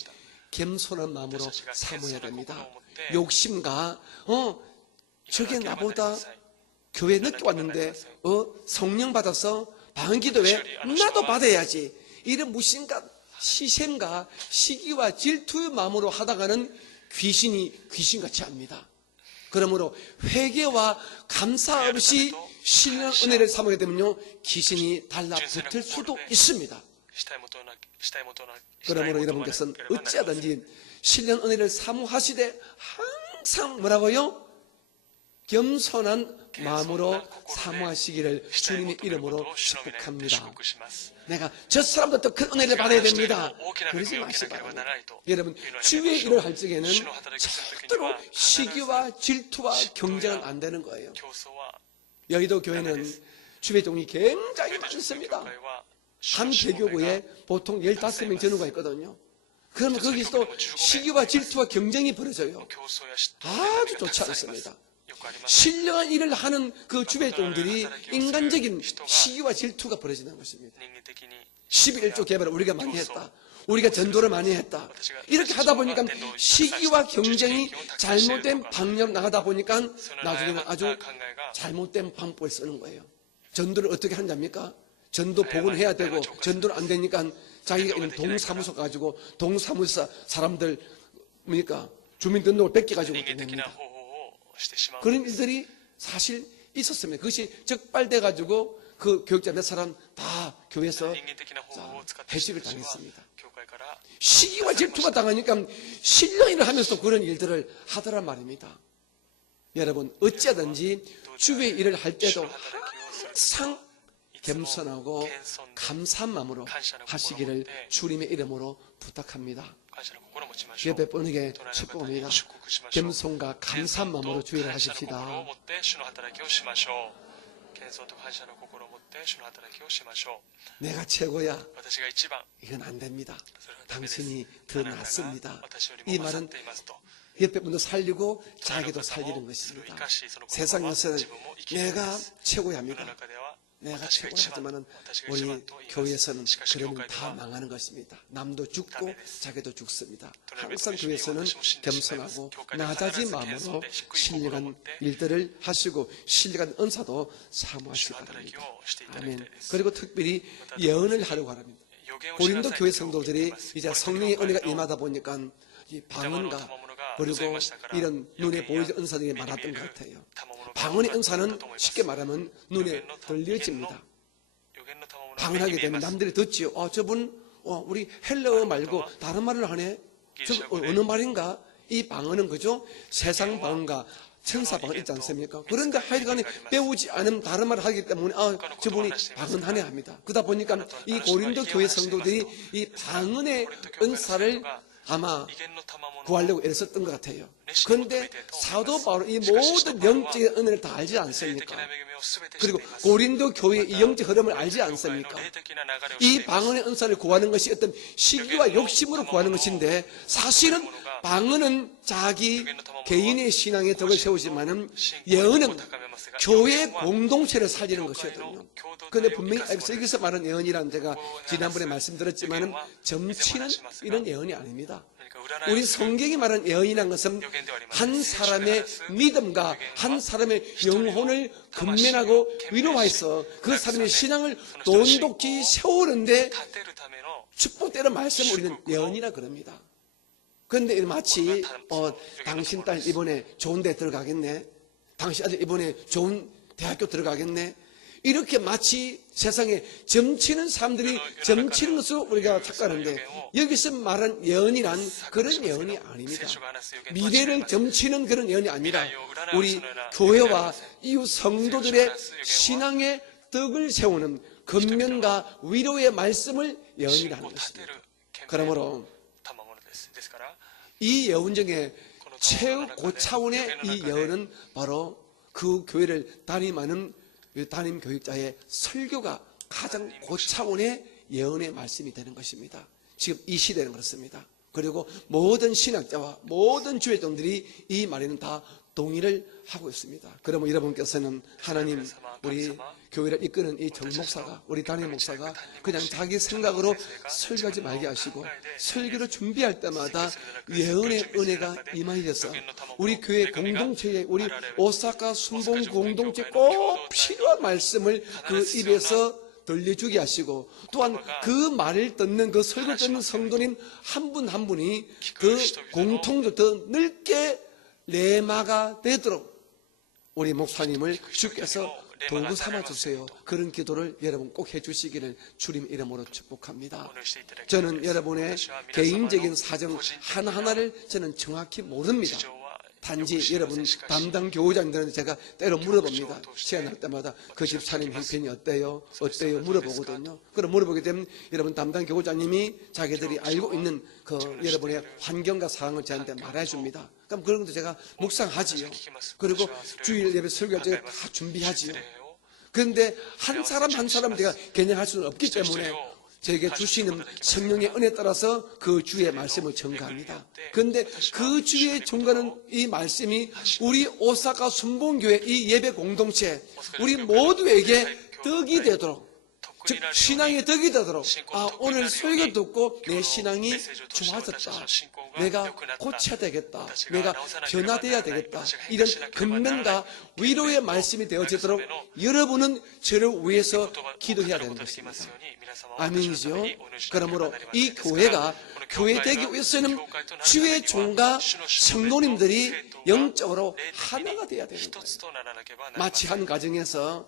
겸손한 마음으로 사모해야 됩니다. 욕심과 저게 나보다 교회 늦게 왔는데 성령 받아서 방언기도회 나도 받아야지 이런 무신과 시샘과 시기와 질투의 마음으로 하다가는 귀신이 귀신같이 합니다. 그러므로 회개와 감사 없이 신령한 은혜를 사모하게 되면요 귀신이 달라붙을 수도 있습니다. したいもとなしたいもとな 그러므로 여러분께서는 어찌하든지 신령 은혜를 사모하시되 항상 뭐라고요? 겸손한 마음으로 사모하시기를 주님의 이름으로 축복합니다. 내가 저 사람들도 큰 은혜를 받아야 됩니다. 그러지 마시기 바랍니다. 여러분 주의 일을 할 적에는 절대로 시기와 질투와 경쟁은 안 되는 거예요. 競争は 여의도 교회는 주의 종이 굉장히 많습니다. 한 개교구에 보통 15명 전후가 있거든요. 그러면 거기서도 시기와 질투와 경쟁이 벌어져요. 競争や嫉妬 아주 が 좋지 たくさんあります 않습니다. よくあります 신령한 일을 하는 그 주배종들이 인간적인 시기와 질투가 벌어지는 것입니다. 人間的に 11조 개발을 우리가 많이 했다. 우리가 전도를 많이 했다. 이렇게 하다 보니까 시기와 경쟁이 잘못된 방향으로 나가다 보니까 나중에는 아주 잘못된 방법을 쓰는 거예요. 전도를 어떻게 하냐입니까? 전도 복원 해야 되고 전도를 안 되니까 자기가 있는 동사무소 가지고 동사무소 사람들 뭡니까? 주민등록을 뺏겨가지고 人間的な 냅니다. 方法をしてしまう 그런 일들이 사실 있었습니다. 그것이 적발돼가지고 그 교육자 몇 사람 다 교회에서 人間的な方法を使って 해직을 人たちは 당했습니다. 教会から 시기와 질투가 당하니까 신령이를 하면서 그런 일들을 하더란 말입니다. 여러분 어찌하든지 주의 일을 할 때도 항상 겸손하고 감사한 마음으로 하시기를 주님의 이름으로 부탁합니다. 感謝の心を持ちましょう。 예배 번에게 隣の方に 축복합니다. 祝福しましょう。 겸손과 감사한 마음으로 주의를 感謝の心を 하십시다. 持って主の働きをしましょう。謙遜と感謝の心を持って主の働きをしましょう。 내가 최고야. 私が一番、 이건 안 됩니다. それはダメです。 당신이 더 あなたが 낫습니다. 私より 이 も勝っ 말은 ていますと。 옆에 분도 살리고 隣の 자기도 方 살리는 もそれを 것입니다. 生かし、その言葉は 세상에서는 自分も生きるので 내가 す。 최고야 世の 합니다. 中では 내가 私が 최고야 一番、 하지만은 私が一番 우리 と言います。 교회에서는 しかし教 그러면 会で 다 は 망하는 것입니다. 남도 죽고 자기도 죽습니다. 항상 항상 교회에서는 겸손하고 낮아진 마음으로 신령한 일들을 하시고 신령한 은사도 사모하시기 바랍니다. 아멘. 그리고 특별히 예언을 하려고 합니다. 고린도 교회 성도들이 이제 성령의 은혜가 임하다 보니까 이 방언과 그리고 이런 눈에 보이는 은사들이 많았던 것 같아요. 방언의 은사는 쉽게 말하면 눈에 들려집니다. 방언하게 되면 남들이 듣지요. 저분 우리 헬라어 말고 다른 말을 하네. 저 어느 말인가? 이 방언은 그죠? 세상 방언과 천사 방언 있지 않습니까? 그런데 하여간에 배우지 않은 다른 말을 하기 때문에 저분이 방언하네 합니다. 그러다 보니까 이 고린도 교회 성도들이 이 방언의 은사를 아마 구하려고 애를 썼던 것 같아요. 그런데 사도 바울은 이 모든 영적인 은혜를 다 알지 않습니까? 그리고 고린도 교회의 이 영적 흐름을 알지 않습니까? 이 방언의 은사를 구하는 것이 어떤 시기와 욕심으로 구하는 것인데 사실은 방언은 자기 개인의 신앙에 덕을 세우지만은 예언은 교회 공동체를 살리는 것이거든요. 그런데 분명히 여기서 말하는 예언이란 제가 지난번에 말씀드렸지만은 점치는 이런 예언이 아닙니다. 우리 성경이 말하는 예언이라는 것은 한 사람의 믿음과 한 사람의 영혼을 근면하고 위로해서 그 사람의 신앙을 돈독히 세우는데 축복되는 말씀을 우리는 예언이라 그럽니다. 그런데 마치 당신 딸 이번에 좋은 데 들어가겠네, 당신 아들 이번에 좋은 대학교 들어가겠네, 이렇게 마치 세상에 점치는 사람들이 점치는 것으로 우리가 착각하는데 여기서 말한 예언이란 그런 예언이 아닙니다. 미래를 점치는 그런 예언이 아니라 우리 교회와 이웃 성도들의 신앙의 덕을 세우는 근면과 위로의 말씀을 예언이라는 것입니다. 그러므로 이 예언 중에 최고차원의 이 예언은 바로 그 교회를 담임하는 담임 교육자의 설교가 가장 고차원의 예언의 말씀이 되는 것입니다. 지금 이 시대는 그렇습니다. 그리고 모든 신학자와 모든 주회종들이 이 말에는 다 동의를 하고 있습니다. 그러면 여러분께서는 하나님 우리 교회를 이끄는 이 정목사가, 우리 담임 목사가 그냥 자기 생각으로 설교하지 말게 하시고 설교를 준비할 때마다 예언의 은혜가 임하여서 우리 교회 공동체에, 우리 오사카 순봉 공동체 꼭 필요한 말씀을 그 입에서 들려주게 하시고 또한 그 말을 듣는 그 설교 듣는 성도님 한 분 한 분이 그 공통적 더 넓게 레마가 되도록 우리 목사님을 주께서 도구 삼아주세요. 그런 기도를 여러분 꼭 해주시기를 주님 이름으로 축복합니다. 저는 여러분의 개인적인 사정 하나하나를 저는 정확히 모릅니다. 단지 여러분 담당 교우장들한테 제가 때로 물어봅니다. 시간 날 때마다 그 집사님 형편이 어때요? 어때요? 물어보거든요. 그럼 물어보게 되면 여러분 담당 교우장님이 자기들이 알고 있는 그 여러분의 환경과 상황을 저한테 말해줍니다. 그럼 그런 것도 제가 묵상하지요. 그리고 주일 예배 설교할 때 다 준비하지요. 그런데 한 사람 한 사람 제가 겨냥할 수는 없기 때문에 저에게 주시는 성령의 은혜에 따라서 그 주의 말씀을 전가합니다. 그런데 그 주의 전가는 이 말씀이 우리 오사카 순봉교회 이 예배 공동체 우리 모두에게 덕이 되도록, 즉 신앙의 덕이 되도록 오늘 설교 듣고 내 신앙이 좋아졌다, 내가 고쳐야 되겠다, 내가 변화되어야 되겠다, 이런 근면과 위로의 말씀이 되어지도록 여러분은 저를 위해서 기도해야 되는 것입니다. 아멘이죠. 그러므로 이 교회가 교회 되기 위해서는 주의 종과 성도님들이 영적으로 하나가 되어야 되는 거예요. 마치 한 가정에서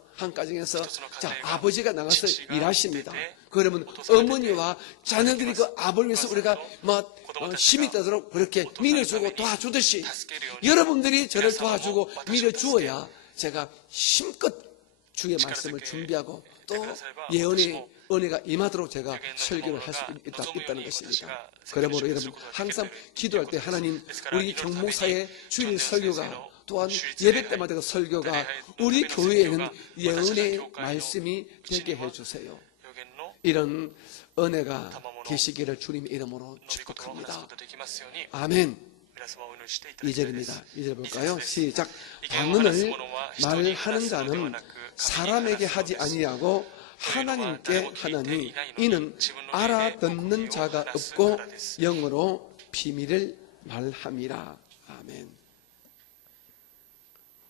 자, 아버지가 나가서 일하십니다. 그러면 어머니와 자녀들이 그 아버지를 위해서 우리가 힘이 되도록 그렇게 밀어주고 도와주듯이 여러분들이 저를 도와주고 밀어주어야 제가 힘껏 주의 말씀을 준비하고 또 예언의 은혜가 임하도록 제가 설교를 할 수 있다는 것입니다. 그러므로 여러분 항상 기도할 때 하나님 우리 경목사의 주일 설교가 또한 예배 때마다 그 설교가 우리 교회에는 예언의 말씀이 되게 해주세요. 이런 은혜가 계시기를 주님의 이름으로 축복합니다. 아멘. 2절입니다. 2절 볼까요? 시작. 방언을 말하는 자는 사람에게 하지 아니하고 하나님께 하나니 이는 알아듣는 자가 없고 영어로 비밀을 말함이라. 아멘.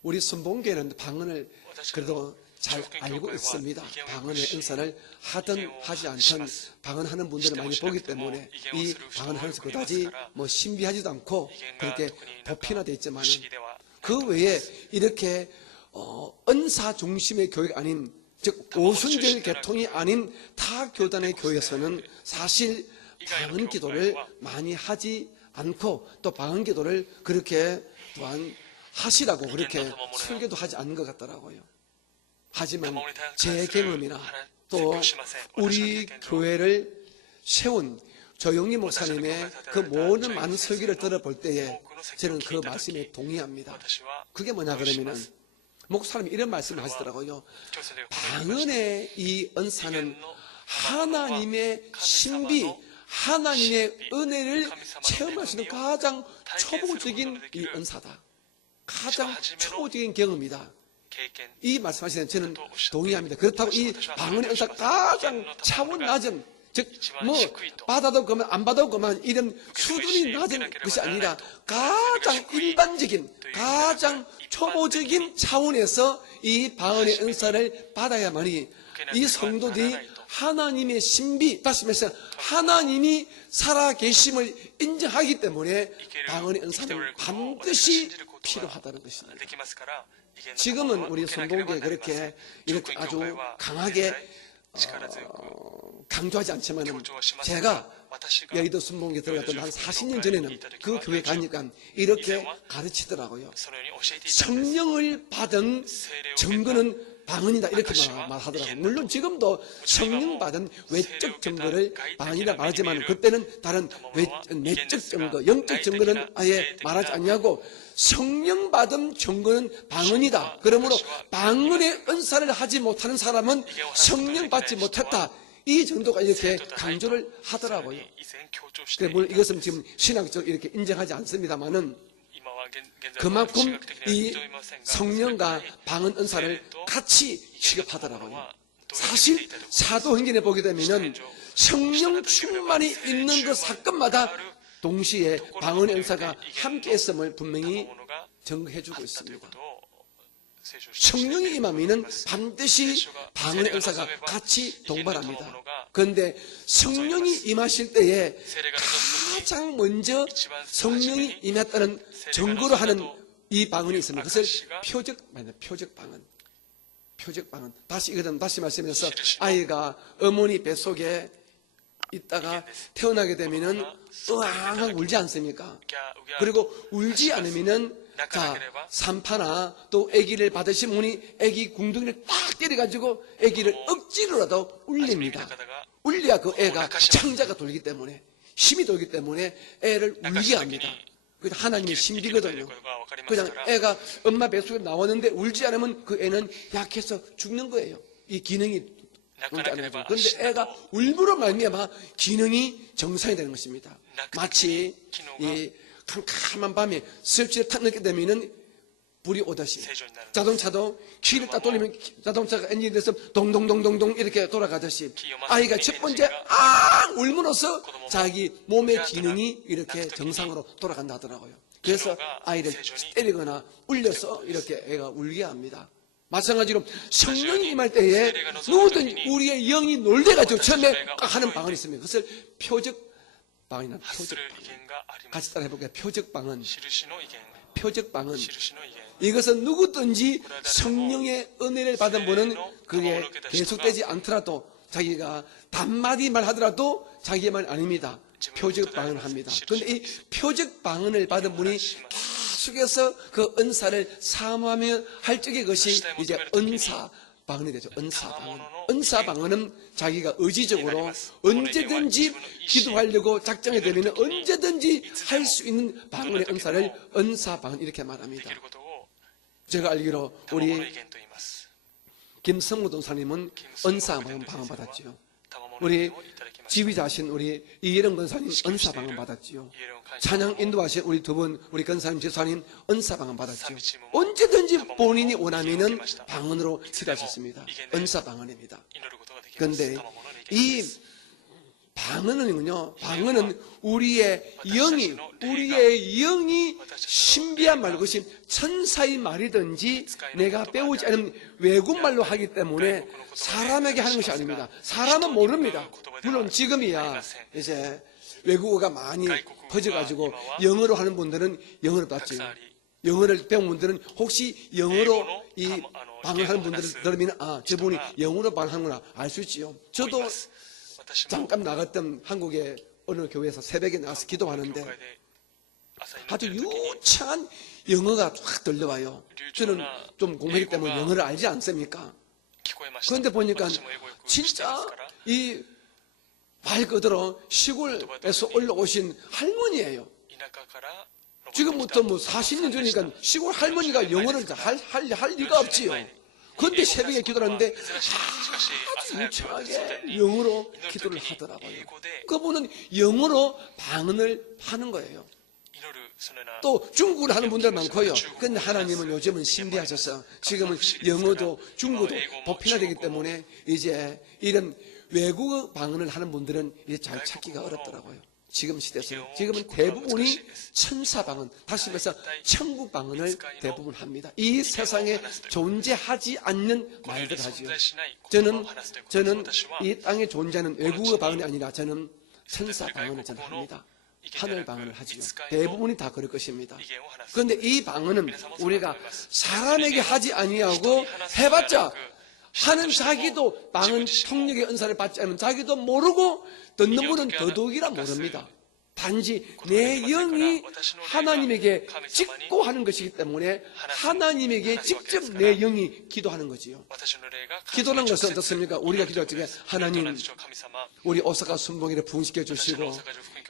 우리 선봉교회는 방언을 그래도 잘 알고 있습니다. 방언의 은사를 하든 하지 않든 방언하는 분들을 많이 보기 때문에 이 방언하면서 그다지 신비하지도 않고 그렇게 보편화되어 있지만 그 외에 이렇게 은사 중심의 교회가 아닌 즉 오순절 계통이 아닌 타 교단의 교회에서는 사실 방언 기도를 많이 하지 않고 또 방언 기도를 그렇게 또한 하시라고 그렇게 설교도 하지 않는 것 같더라고요. 하지만 제 경험이나 또 우리 교회를 세운 조영희 목사님의 그 모든 많은 설교를 들어볼 때에 저는 그 말씀에 동의합니다. 그게 뭐냐 그러면은 목사님이 이런 말씀을 하시더라고요. 방언의 이 은사는 하나님의 신비, 하나님의 은혜를 체험할 수 있는 가장 초보적인 이 은사다. 가장 초보적인 경험이다. 이 말씀하시는 저는 동의합니다. 그렇다고 이 방언의 은사 가장 차원 낮은 즉 받아도 그만 안 받아도 그만 이런 수준이 낮은 것이 아니라 가장 일반적인 가장 초보적인 차원에서 이 방언의 은사를 받아야만이 이 성도들이 하나님의 신비 다시 말해서 하나님이 살아계심을 인정하기 때문에 방언의 은사는 반드시 필요하다는 것입니다. 지금은 우리 선봉교회 그렇게 이렇게 아주 강하게 강조하지 않지만 제가 여의도 선봉교회 들어갔던 한 40년 전에는 그 교회 가니까 이렇게 가르치더라고요. 성령을 받은 증거는 방언이다 이렇게 말하더라고요. 물론 지금도 성령 받은 외적 증거를 방언이라 말하지만 그때는 다른 내적 증거, 영적 증거는 아예 말하지 않냐고 성령 받은 증거는 방언이다. 그러므로 방언의 은사를 하지 못하는 사람은 성령 받지 못했다. 이 정도가 이렇게 강조를 하더라고요. 물론 이것은 지금 신학적으로 이렇게 인정하지 않습니다만은 그만큼 이 성령과 방언 은사를 같이 취급하더라고요. 사실 사도행전에 보게 되면은 성령 충만이 있는 그 사건마다 동시에 방언의 은사가 함께 했음을 분명히 증거해주고 있습니다. 성령이 임하면은 반드시 방언의 은사가 같이 동반합니다. 그런데 성령이 임하실 때에 가장 먼저 성령이 임했다는 증거로 하는 이 방언이 있습니다. 그것을 표적 방언. 다시 말씀해서 아이가 어머니 뱃속에 있다가 태어나게 되면은 으앙하고 울지 않습니까? 그리고 울지 않으면은 자, 산파나 또 아기를 받으신 분이 아기 궁둥이를 딱 때려가지고 아기를 억지로라도 울립니다. 울려야 그 애가 창자가 돌기 때문에 힘이 돌기 때문에 애를 울게 합니다. 그게 하나님의 신비거든요. 그냥 애가 엄마 뱃속에 나왔는데 울지 않으면 그 애는 약해서 죽는 거예요. 이 기능이 울지 않아요. 그런데 애가 울므로 말미암아 기능이 정상이 되는 것입니다. 마치 이 캄캄한 밤에 설치를 탁 넣게 되면은 불이 오듯이 자동차도 키를 딱 돌리면 자동차가 엔진이 돼서 동동동동동 이렇게 돌아가듯이 아이가 첫 번째 울므로써 자기 몸의 기능이 이렇게 정상으로 돌아간다 하더라고요. 그래서 아이를 때리거나 울려서 이렇게 애가 울게 합니다. 마찬가지로 성령이 임할 때에 누구든 우리의 영이 놀래가지고 처음에 꽉 하는 방언이 있습니다. 그것을 표적 방언이나 発 표적 する威 방언. 厳があります 같이 따라 해볼게요. 표적 방언. 印の威厳 표적 방언. 印の威厳 이것은 누구든지 성령의 은혜를 받은 분은 그게 계속되지 않더라도 자기가 단마디 말하더라도 자기의 말 아닙니다. 표적 방언을 합니다. 그런데 이 표적 방언을 받은 분이 계속해서 그 은사를 사모하며 할 적의 것이 이제 은사 방언이 되죠. 은사 방언. 은사 방언은 자기가 의지적으로 언제든지 기도하려고 작정이 되면 언제든지 할 수 있는 방언의 은사를 은사 방언 이렇게 で 말합니다. きることを 제가 알기로 賜物の威 우리 厳と言います 김성무 동사님은 은사 방언 받았지요. 賜物の威 우리 厳をいただきました 지휘자신 우리 이혜령 권사님 은사 방언 받았지요. イエロン感謝 찬양 인도하신 우리 두 분, 우리 권사님, 제사님 은사 방언 받았죠. 언제든지 본인이 원하면은 방언으로 기도하셨습니다. 은사 방언입니다. 祈ることができます 그런데 賜物の威厳 이 방언은요, 방언은 우리의 영이 신비한 말, 그것이 천사의 말이든지 내가 배우지 않은 외국말로 하기 때문에 사람에게 하는 것이 아닙니다. 사람은 모릅니다. 물론 지금이야 이제 외국어가 많이 퍼져가지고 영어로 하는 분들은 영어를 받죠. 영어를 배운 분들은 혹시 영어로 이 방언하는 분들을 들으면 아, 저분이 영어로 방언하는구나 알 수 있지요. 저도 私も 잠깐 나갔던 한국의 어느 교회에서 새벽에 나가서 기도하는데 教会で朝になっ 아주 ている時に 유창한 영어가 확 들려와요. 저는 좀 공부했기 때문에 영어를 알지 않습니까? 聞こえました 그런데 보니까 私も英語よく知ってま 진짜 すから 이 말 그대로 시골에서 올라오신 할머니예요. 田舎から登ってきた 지금부터 뭐 40년 전이니까 시골 할머니가 영어를 할 리가 없지요. 그런데 새벽에 기도를 하는데 아주 유창하게 영어로 기도를 하더라고요. 그분은 영어로 방언을 하는 거예요. 祈るそれな 또 중국어를 하는 분들 많고요. 근데 하나님은 요즘은 신비하셔서 지금은 영어도 중국어도 보편화되기 때문에 이제 이런 외국어 방언을 하는 분들은 이제 잘 찾기가 어렵더라고요. 지금 시대에서 지금은 대부분이 천사 방언, 다시 말해서 천국 방언을 대부분 합니다. 이 세상에 존재하지 않는 말들을 하죠. 저는 이 땅에 존재하는 외국어 방언이 아니라 저는 천사 방언을 저는 합니다. 하늘 방언을 하지요. 대부분이 다 그럴 것입니다. 그런데 이 방언은 우리가 사람에게 하지 아니하고 해봤자 하는 자기도 방언 통역의 은사를 받지 않으면 자기도 모르고 듣는 분은 더더욱이라 모릅니다. 단지 내 영이 하나님에게 직고 하는 것이기 때문에 하나님에게 직접 내 영이 기도하는 거지요. 私の霊が 기도하는 것은 어떻습니까? 우리가 기도할 때 하나님 神様 우리 오사카 순봉이를 부흥시켜 주시고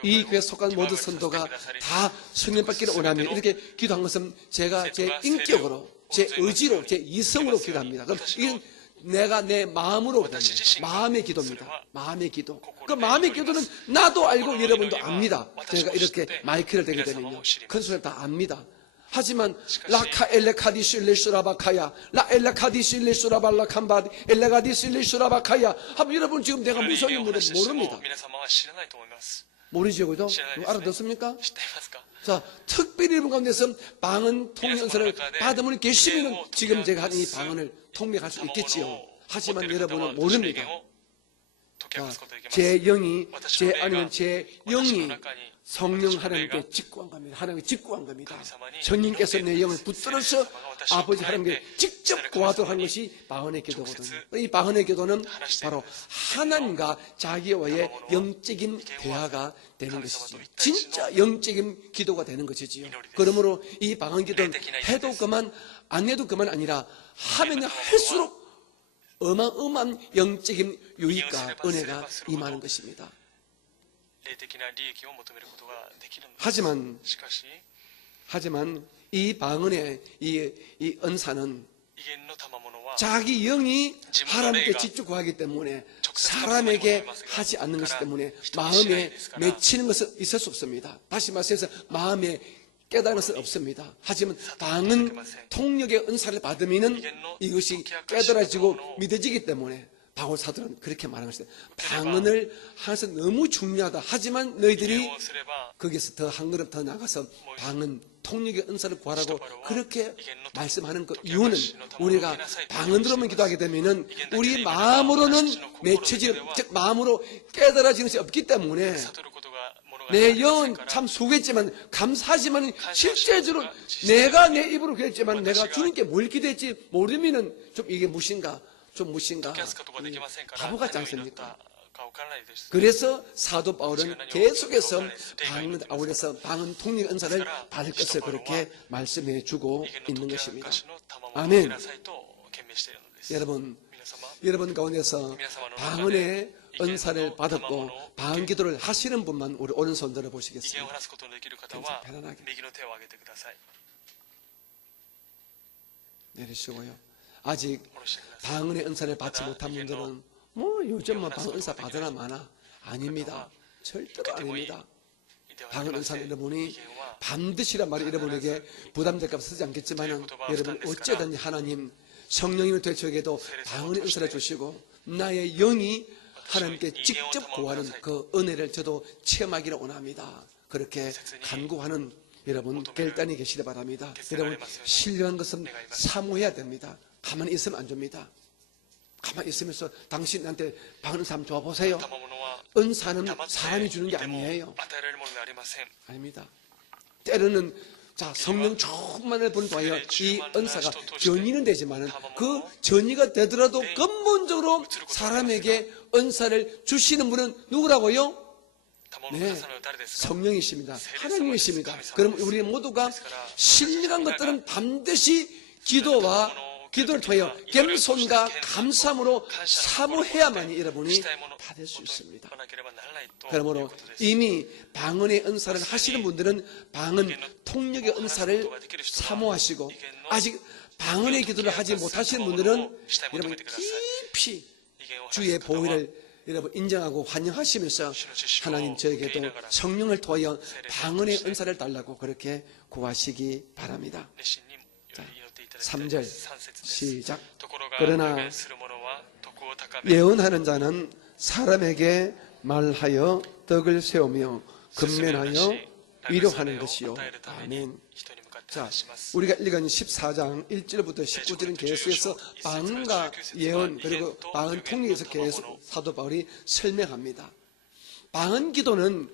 이 교회 속한 모든 선도가 다 성령 받기를 원하며 이렇게 기도한 것은 제가 제 인격으로 제 의지로 제 이성으로 기도합니다. 그럼 이건 내가 내 마음으로 기도합니다. 마음의 기도입니다. 마음의 기도. 그 마음의 기도는 나도 알고 여러분도 압니다. 제가 이렇게 마이크를 대게 되면요. 큰 소리 다 압니다. 하지만 라카 엘레카디스 일레수라바카야 라 엘레카디스 일레수라발라칸바 엘레가디스 일레수라바카야 하면 여러분 지금 내가 무슨 인물인지 모릅니다. 皆様は知らないと思います 모르죠, 그죠? 알아듣습니까? 知っていますか 자, 특별히 이분 가운데서 방언 통역선을 받으면 계시면 지금 제가 하는 이 방언을 통역할 수 있겠지요. 하지만 여러분은 모릅니다. 자, 제 영이, 제 아니면 제 영이 성령 하나님께 직구한 겁니다. 하나님께 직구한 겁니다. 성령께서 내 영을 붙들어서 아버지 하나님께 직접 구하도록 하는 것이 방언의 기도거든요. 이 방언의 기도는 바로 하나님과 자기와의 영적인 대화가 되는 것이죠. 진짜 영적인 기도가 되는 것이지요. 그러므로 이 방언 기도는 해도 그만 안 해도 그만 아니라 하면 할수록 어마어마한 영적인 유익과 은혜가 임하는 것입니다. 霊的な利益を求めることができるのです 하지만 しかし 이 방언의 이 은사는 威厳の賜物は 자기 영이 하나님께 직접 구하기 때문에 사람에게 하지 않는 것이기 때문에 마음에 맺히는 것은 있을 수 없습니다. 다시 말해서 마음에 깨달은 것은 없습니다. 하지만 방언 통역의 은사를 받으면 이것이 깨달아지고 믿어지기 때문에 바울 사도는 그렇게 말하는 것이다. 방언을 하는 것은 너무 중요하다. 하지만 너희들이 をすれば 거기서 더 한 걸음 더 나가서 방언 통력의 은사를 구하라고 그렇게 말씀하는 그 이유는 우리가 방언으로만 기도하게 되면은 우리 마음으로는 맺혀지는, 즉 마음으로 깨달아지는 것이 없기 때문에 내 영은 참 속겠지만 감사하지만 실제적으로 내가 내 입으로 그랬지만 내가 주님께 뭘 기도했지 모르면은 좀 이게 무엇인가 바보 같지 않습니까? 그래서 사도 바울은 계속해서 방언 통력 은사를 받을 것을 그렇게 말씀해 주고 있는 것입니다. 아멘. 여러분 가운데서 방언의 은사를 받았고 방언 기도를 하시는 분만 우리 오른손 들어 보시겠습니다. 편안하게 내리시고요. 아직 방언의 은사를 받지 못한 분들은 뭐 요즘 뭐 방언 은사 받으나 마나 아닙니다. 절대로 아닙니다. 방언 은사는 여러분이 반드시란 말이 여러분에게 부담될까 쓰지 않겠지만 여러분 어쨌든 하나님 성령님을 되쳐에게도 방언의 은사를 주시고 나의 영이 하나님께 직접 구하는 그 은혜를 저도 체험하기를 원합니다. 그렇게 간구하는 여러분 결단이 계시기 바랍니다. 여러분 신령한 것은 사모해야 됩니다. 가만히 있으면 안 줍니다. 가만히 있으면서 당신한테 방언 은사 한번 줘보세요. 은사는 사람이 주는 게 아니에요. 아닙니다. 때로는 성령 충만을 본다하여 이 은사가 전이는 되지만 그 전이가 되더라도 근본적으로 사람에게 은사를 주시는 분은 누구라고요? 네, 성령이십니다. 하나님이십니다. 그럼 우리 모두가 신령한 것들은 반드시 기도를 통하여 겸손과 감사함으로 사모해야만이 여러분이 받을 수 있습니다. 그러므로 이미 방언의 은사를 하시는 분들은 방언 통력의 은사를 사모하시고 아직 방언의 기도를 하지 못하시는 분들은 여러분 깊이 주의 보혈을 여러분 인정하고 환영하시면서 하나님 저에게도 성령을 통하여 방언의 은사를 달라고 그렇게 구하시기 바랍니다. 3절 시작. 그러나 예언하는 자는 사람에게 말하여 덕을 세우며 근면하여 위로하는 것이요. 아멘. 자, 우리가 읽은 14장 1절부터 19절은 계속해서 방언과 예언 그리고 방언 통역에서 계속 사도 바울이 설명합니다. 방언 기도는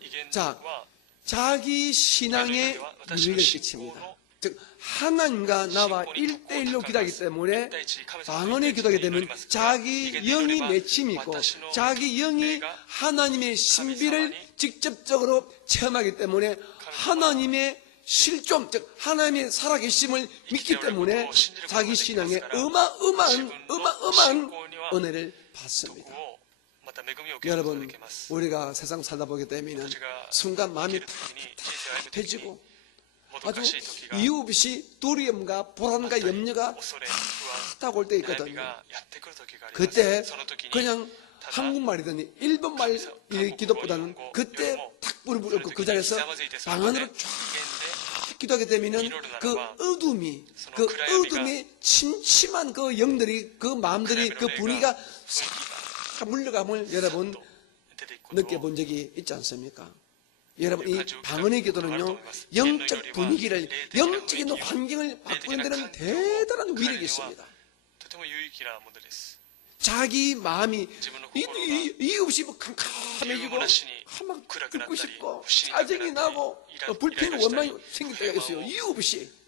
자기 신앙의 유익을 끼칩니다. 즉 하나님과 나와 1대1로 기도하기 때문에 방언의 기도하게 되면 자기 영이 맺힘이 있고 자기 영이 하나님의 신비를 직접적으로 체험하기 때문에 하나님의 실존, 즉 하나님의 살아계심을 믿기 때문에 자기 신앙에 어마어마한 은혜를 받습니다. 여러분 우리가 세상 살다 보게 되면 순간 마음이 탁탁해지고 아주 이유 없이 두려움과 불안과 염려가 탁 올 때 있거든요. 그때 그냥 한국말이더니 일본말 기도보다는 그때 탁 불을 불고 그 자리에서 방언으로 쫙 기도하게 되면은 그 어둠이 침침한 그 영들이 그 마음들이 그 분위기가 싹 물러감을 여러분 느껴본 적이 있지 않습니까? 여러분 이 방언의 기도는요 영적 분위기를 영적인 환경을 바꾸는 데는 대단한 위력이 있습니다. 자기 마음이 이유 없이 캄캄해지고 막 듣고 싶고 짜증이 나고 불평 원망이 생길 때가 있어요. 이유 없이.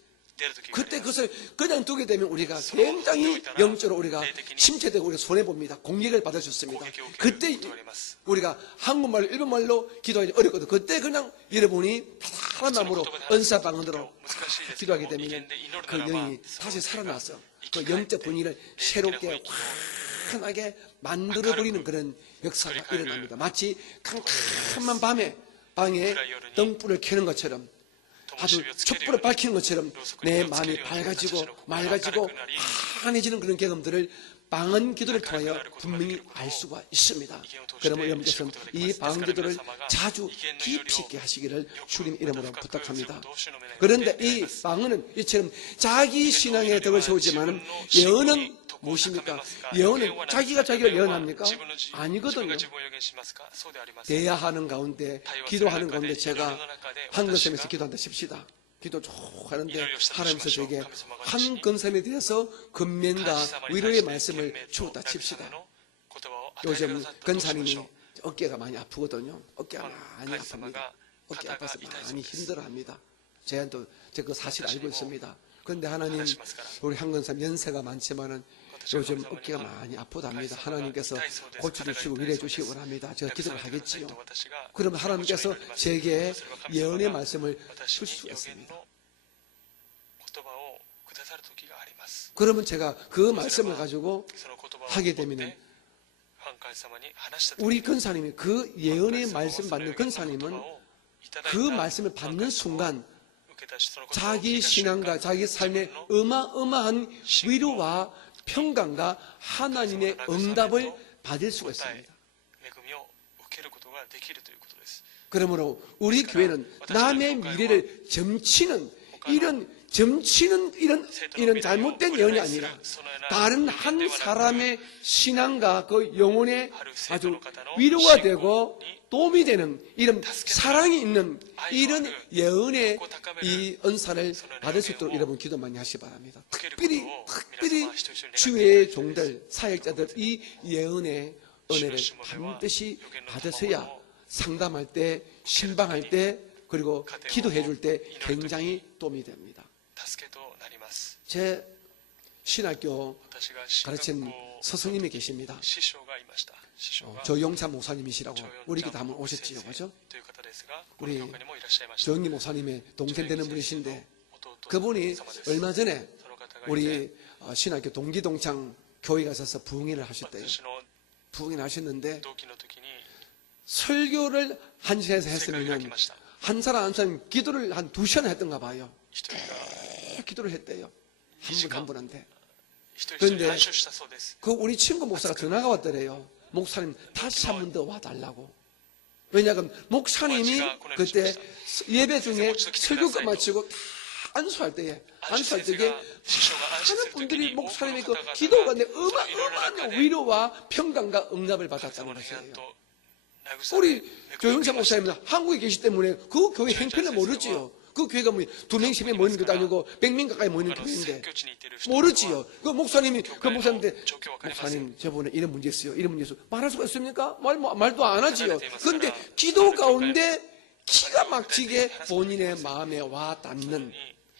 그때 그것을 그냥 두게 되면 우리가 굉장히 영적으로 우리가 침체되고 우리가 손해봅니다. 공격을 받을 수 있습니다. 그때 우리가 한국말로 일본말로 기도하기 어렵거든. 그때 그냥 여러분이 편안한 마음으로 은사 방언으로 기도하게 되면 그 영이 다시 살아나서 그 영적 분위기를 새롭게 환하게 만들어버리는 그런 역사가 일어납니다. 마치 캄캄한 밤에 방에 등불을 켜는 것처럼 아주 촛불을 밝히는 것처럼 내 마음이 밝아지고 맑아지고 환해지는 그런 경험들을 방언 기도를 통하여 분명히 알 수가 있습니다. 그러면 여러분께서는 이 방언 기도를 자주 깊이 있게 하시기를 주님 이름으로 부탁합니다. 그런데 이 방언은 이처럼 자기 신앙에 덕을 세우지만 예언은 무엇입니까? 예언은 자기가 자기를 예언합니까? 아니거든요. 대화하는 가운데 기도하는 가운데 제가 한글쌤에서 기도한다 칩시다. 기도 쭉 하는데 하나님께서 저에게 한 근삼에 대해서 근면과 위로의 말씀을 주었다 칩시다. 요즘 근사님이 어깨가 많이 아프거든요. 어깨가 많이 아픕니다. 어깨 아파서 많이 힘들어합니다. 제가 그 사실 알고 있습니다. 그런데 하나님, 우리 한근삼 연세가 많지만은 요즘 어깨가 많이 아프답니다. 하나님께서 고쳐주시고 위로해 주시기 원합니다. 제가 기도를 하겠지요. 그러면 하나님께서 제게 예언의 말씀을 줄 수 있습니다. 그러면 제가 그 말씀을 가지고 하게 되면 우리 근사님이 그 예언의 말씀 받는 근사님은 그 말씀을 받는 순간 자기 신앙과 자기 삶의 어마어마한 위로와 평강과 하나님의 응답을 받을 수가 있습니다. 그러므로 우리 교회는 남의 미래를 점치는 이런 잘못된 예언이 아니라 다른 한 사람의 신앙과 그 영혼에 아주 위로가 되고 도움이 되는 이런 사랑이 있는 이런 예언의 이 은사를 받을 수 있도록 여러분 기도 많이 하시기 바랍니다. 특별히 주의 종들, 사역자들 이 예언의 은혜를 반드시 받으셔야 상담할 때, 신방할 때, 그리고 기도해 줄 때 굉장히 도움이 됩니다. 제 신학교 가르친 스승님이 계십니다. 조영찬 목사님이시라고 우리 교회 한번 오셨지요, 그죠? 우리 조영기 목사님의 동생 되는 분이신데 그분이 얼마 전에 우리 신학교 동기동창 교회 가셔서 부흥회를 하셨대요. 부흥회를 하셨는데 설교를 한 시간에서 했으면 한 사람 기도를 한 2시간 했던가 봐요. 기도를 했대요. 한 분한테. 그런데 그 우리 친구 목사가 전화가 왔더래요. 목사님 다시 한 번 더 와달라고. 왜냐하면 목사님이 그때 예배 중에 설교 끝마치고 다 안수할 때에 많은 분들이 목사님의 그 기도가 어마어마한 위로와 평강과 응답을 받았다는 것이에요. 우리 조영찬 목사님은 한국에 계시기 때문에 그 교회 행편을 모르지요. 그 교회가 뭐 2명씩 모이는 것도 아니고 100명 가까이 모이는 교회인데 모르지요. 그 목사님한테 목사님 저번에 이런 문제 있어요. 말할 수가 있습니까? 말도 안 하지요. 그런데 기도 가운데 기가 막히게 본인의 마음에 와 닿는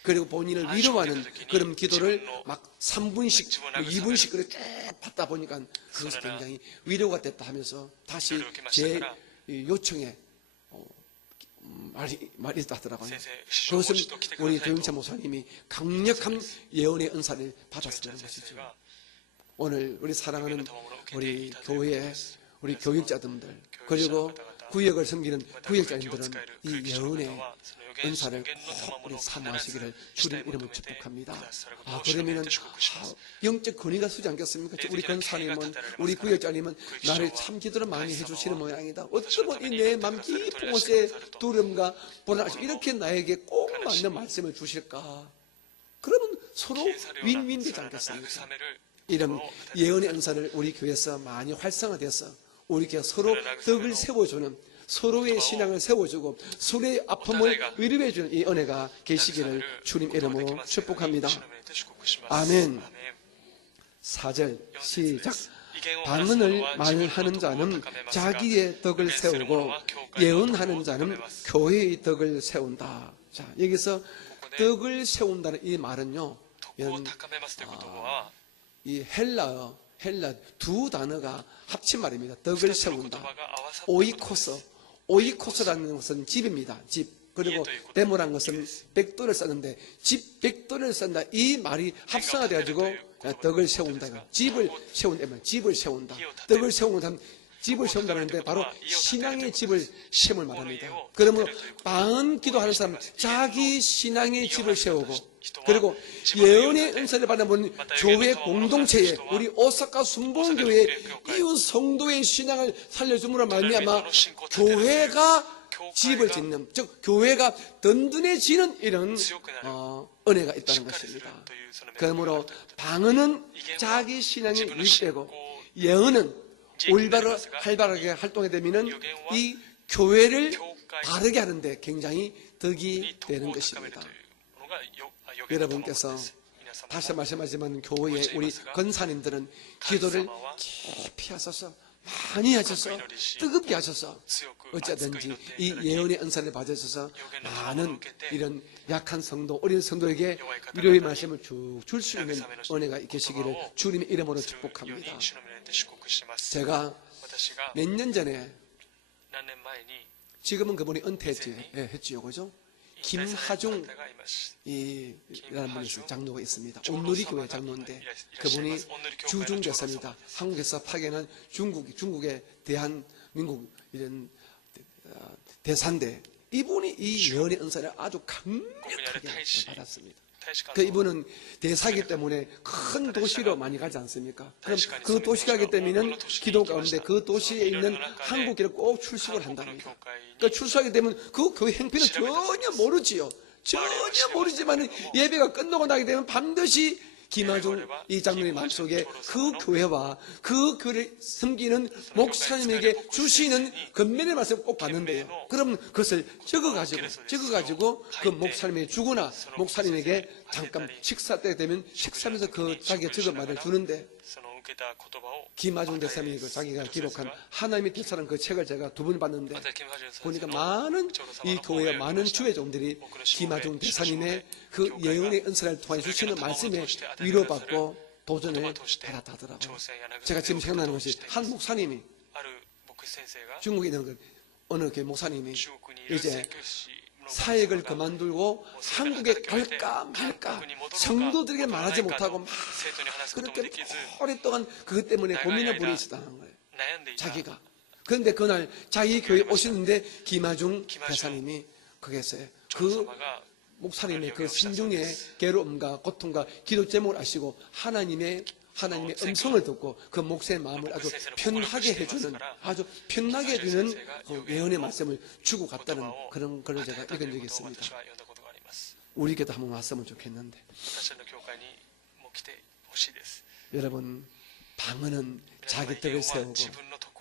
그리고 본인을 위로하는 그런 기도를 막 3분씩 2분씩 그렇게 쭉 받다 보니까 그것이 굉장히 위로가 됐다 하면서 다시 제 요청에 말이 있다 하더라고요. 그것은 우리 조영찬 목사님이 강력한 예언의 은사를 받았다는 것이죠. 오늘 우리 사랑하는 우리 교회 우리 교육자들 그리고 구역을 섬기는 구역자님들은 이 예언의 은사를 꼭 우리 사모하시기를 주님 이름으로 축복합니다. 그러면은 영적 권위가 서지 않겠습니까? 우리 권사님은 우리 구역자님은 나를 참 기도를 많이 해주시는 모양이다. 어쩌면 이 내 맘 깊은 곳에 두려움과 불안 이렇게 나에게 꼭 맞는 말씀을 주실까? 그러면 서로 윈윈 되지 않겠습니까? 이런 예언의 은사를 우리 교회에서 많이 활성화돼서 우리 교회 서로 덕을 세워주는 서로의 신앙을 세워주고 서로의 아픔을 위로해주는 이 은혜가 계시기를 주님 이름으로 축복합니다. 아멘. 4절 시작. 방언을 말하는 자는 자기의 덕을 세우고 예언하는 자는 교회의 덕을 세운다. 자, 여기서 덕을 세운다는 이 말은요, 이 헬라 두 단어가 합친 말입니다. 덕을 세운다. 오이코스라는 것은 집입니다. 집. 그리고 데모란 것은 백도를 썼는데 집 백도를 쓴다. 이 말이 합성화돼가지고 덕을 세운다. 집을 세운다. 덕을 세운다는 집을 세운다는데 바로 신앙의 집을 세움을 말합니다. 그러면 방언 기도하는 사람은 자기 신앙의 집을 세우고 그리고 예언의 은사를 받아본 교회 공동체에 우리 오사카 순봉교회 이웃 성도의 신앙을 살려줌으로 말미암아 교회가 집을 짓는 즉 교회가 든든해지는 이런 은혜가 있다는 것입니다. 그러므로 방언은 자기 신앙이 유익되고 예언은 올바로 활발하게 활동하게 되면 이 교회를 바르게 하는데 굉장히 덕이 되는 것입니다. 여러분께서 다시 말씀하지만 교회에 우리 권사님들은 기도를 깊이 하셔서 많이 하셔서 뜨겁게 하셔서 어찌하든지 이 예언의 은사를 받으셔서 많은 이런 약한 성도, 어린 성도에게 위로의 말씀을 쭉 줄 수 있는 은혜가 계시기를 주님의 이름으로 축복합니다. 제가 몇 년 전에, 지금은 그분이 은퇴했지요, 그죠? 김하중 이라는 분이 있어요. 장로가 있습니다. 온누리교회 장로인데 그분이 주중대사입니다. 한국에서 파견한 중국의 대한민국 이런 대사인데 이분이 이 예언의 은사를 아주 강력하게 받았습니다. 그 이분은 대사이기 때문에 큰 도시로 많이 가지 않습니까? 그럼 그 도시 가기 때문에 기도 가운데 그 도시에 있는 한국교회를 꼭 출석을 한답니다. 그 출석하게 되면 그 교회 행편은 전혀 모르지요. 전혀 모르지만 예배가 끝나고 나게 되면 반드시 김하중 이 장로의 마음속에 그 교회와 그 교회를 섬기는 목사님에게 주시는 건면의 말씀을 꼭 받는데요. 그럼 그것을 적어가지고 그 목사님에게 주거나 목사님에게 잠깐 식사 때 되면 식사하면서 그 자기가 적은 말을 주는데 김하중 대사님이 그 자기가 기록한 하나님의 뜻이라는 그 책을 제가 2번 봤는데 보니까 많은 이 교회의 많은 주회종들이 김하중 대사님의 그 예언의 은사를 통해 주시는 말씀에 위로받고 도전을 받았다더라고요. 제가 지금 생각나는 것이 한 목사님이 중국에 있는 그 어느 교회 목사님이 이제 사역을 그만두고 한국에 갈까 말까 성도들에게 말하지 못하고 막 그렇게 오랫동안 그것 때문에 고민을 부리시다는 거예요. 자기가. 그런데 그날 자기 교회에 오시는데 김하중 대사님이 거기에서 그 목사님의 그 신중의 괴로움과 고통과 기도 제목을 아시고 하나님의 음성을 듣고 그 목사의 마음을 아주 편하게 해주는 그 예언의 말씀을 주고 갔다는 그런 글을 제가 읽은 적이 있습니다. 우리에게도 한번 왔으면 좋겠는데 여러분, 방언은 자기 떡을 세우고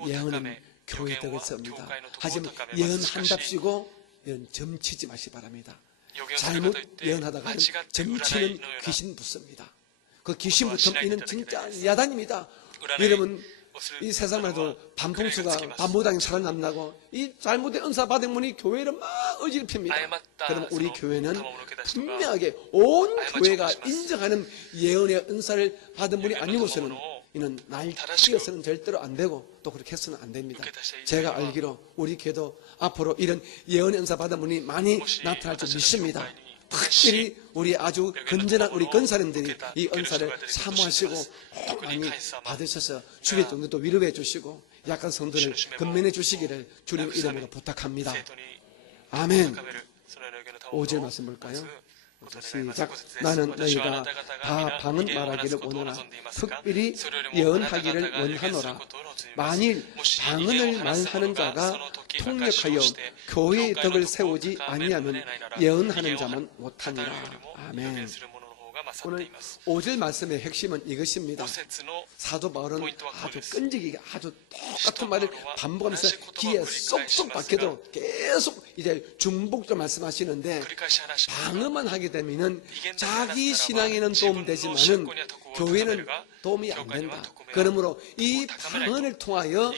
예언은 교회 떡을 세웁니다. 하지만 예언한답시고 예언 점치지 마시 바랍니다. 잘못 예언하다가 점치는 귀신 붙습니다. 그 귀신 붙으면 이는 진짜 야단입니다. 여러분, 이 세상에도 반풍수가 반모당이 살아남나고 이 잘못된 은사 받은 분이 교회를 막 어지럽힙니다. 그럼 우리 교회는 분명하게 온 교회가 인정하는 예언의 은사를 받은 분이 아니고서는 이는 날뛰어서는 절대로 안 되고 또 그렇게 해서는 안 됩니다. 제가 알기로 우리 교회도 앞으로 이런 예언의 은사 받은 분이 많이 나타날 줄 믿습니다. 특별히 우리 아주 건전한 우리 권사님들이 이 은사를 사모하시고 많이 받으셔서 주의 정도도 위로해 주시고 약한 성도를 건면해 주시기를 주님 이름으로 부탁합니다. 아멘. 5절 말씀 볼까요? 시작. 나는 너희가 다 방언 말하기를 원하나 특별히 예언하기를 원하노라. 만일 방언을 말하는 자가 통역하여 교회의 덕을 세우지 아니하면 예언하는 자만 못하니라. 아멘. 오늘 5절 말씀의 핵심은 이것입니다. 사도 바울은 아주 끈질기게 아주 똑같은 말을 반복하면서 귀에 쏙쏙 박혀도 계속 이제 중복적으로 말씀하시는데 방언만 하게 되면은 자기 신앙에는 도움되지만은 교회는 도움이 안 된다. 그러므로 이 방언을 통하여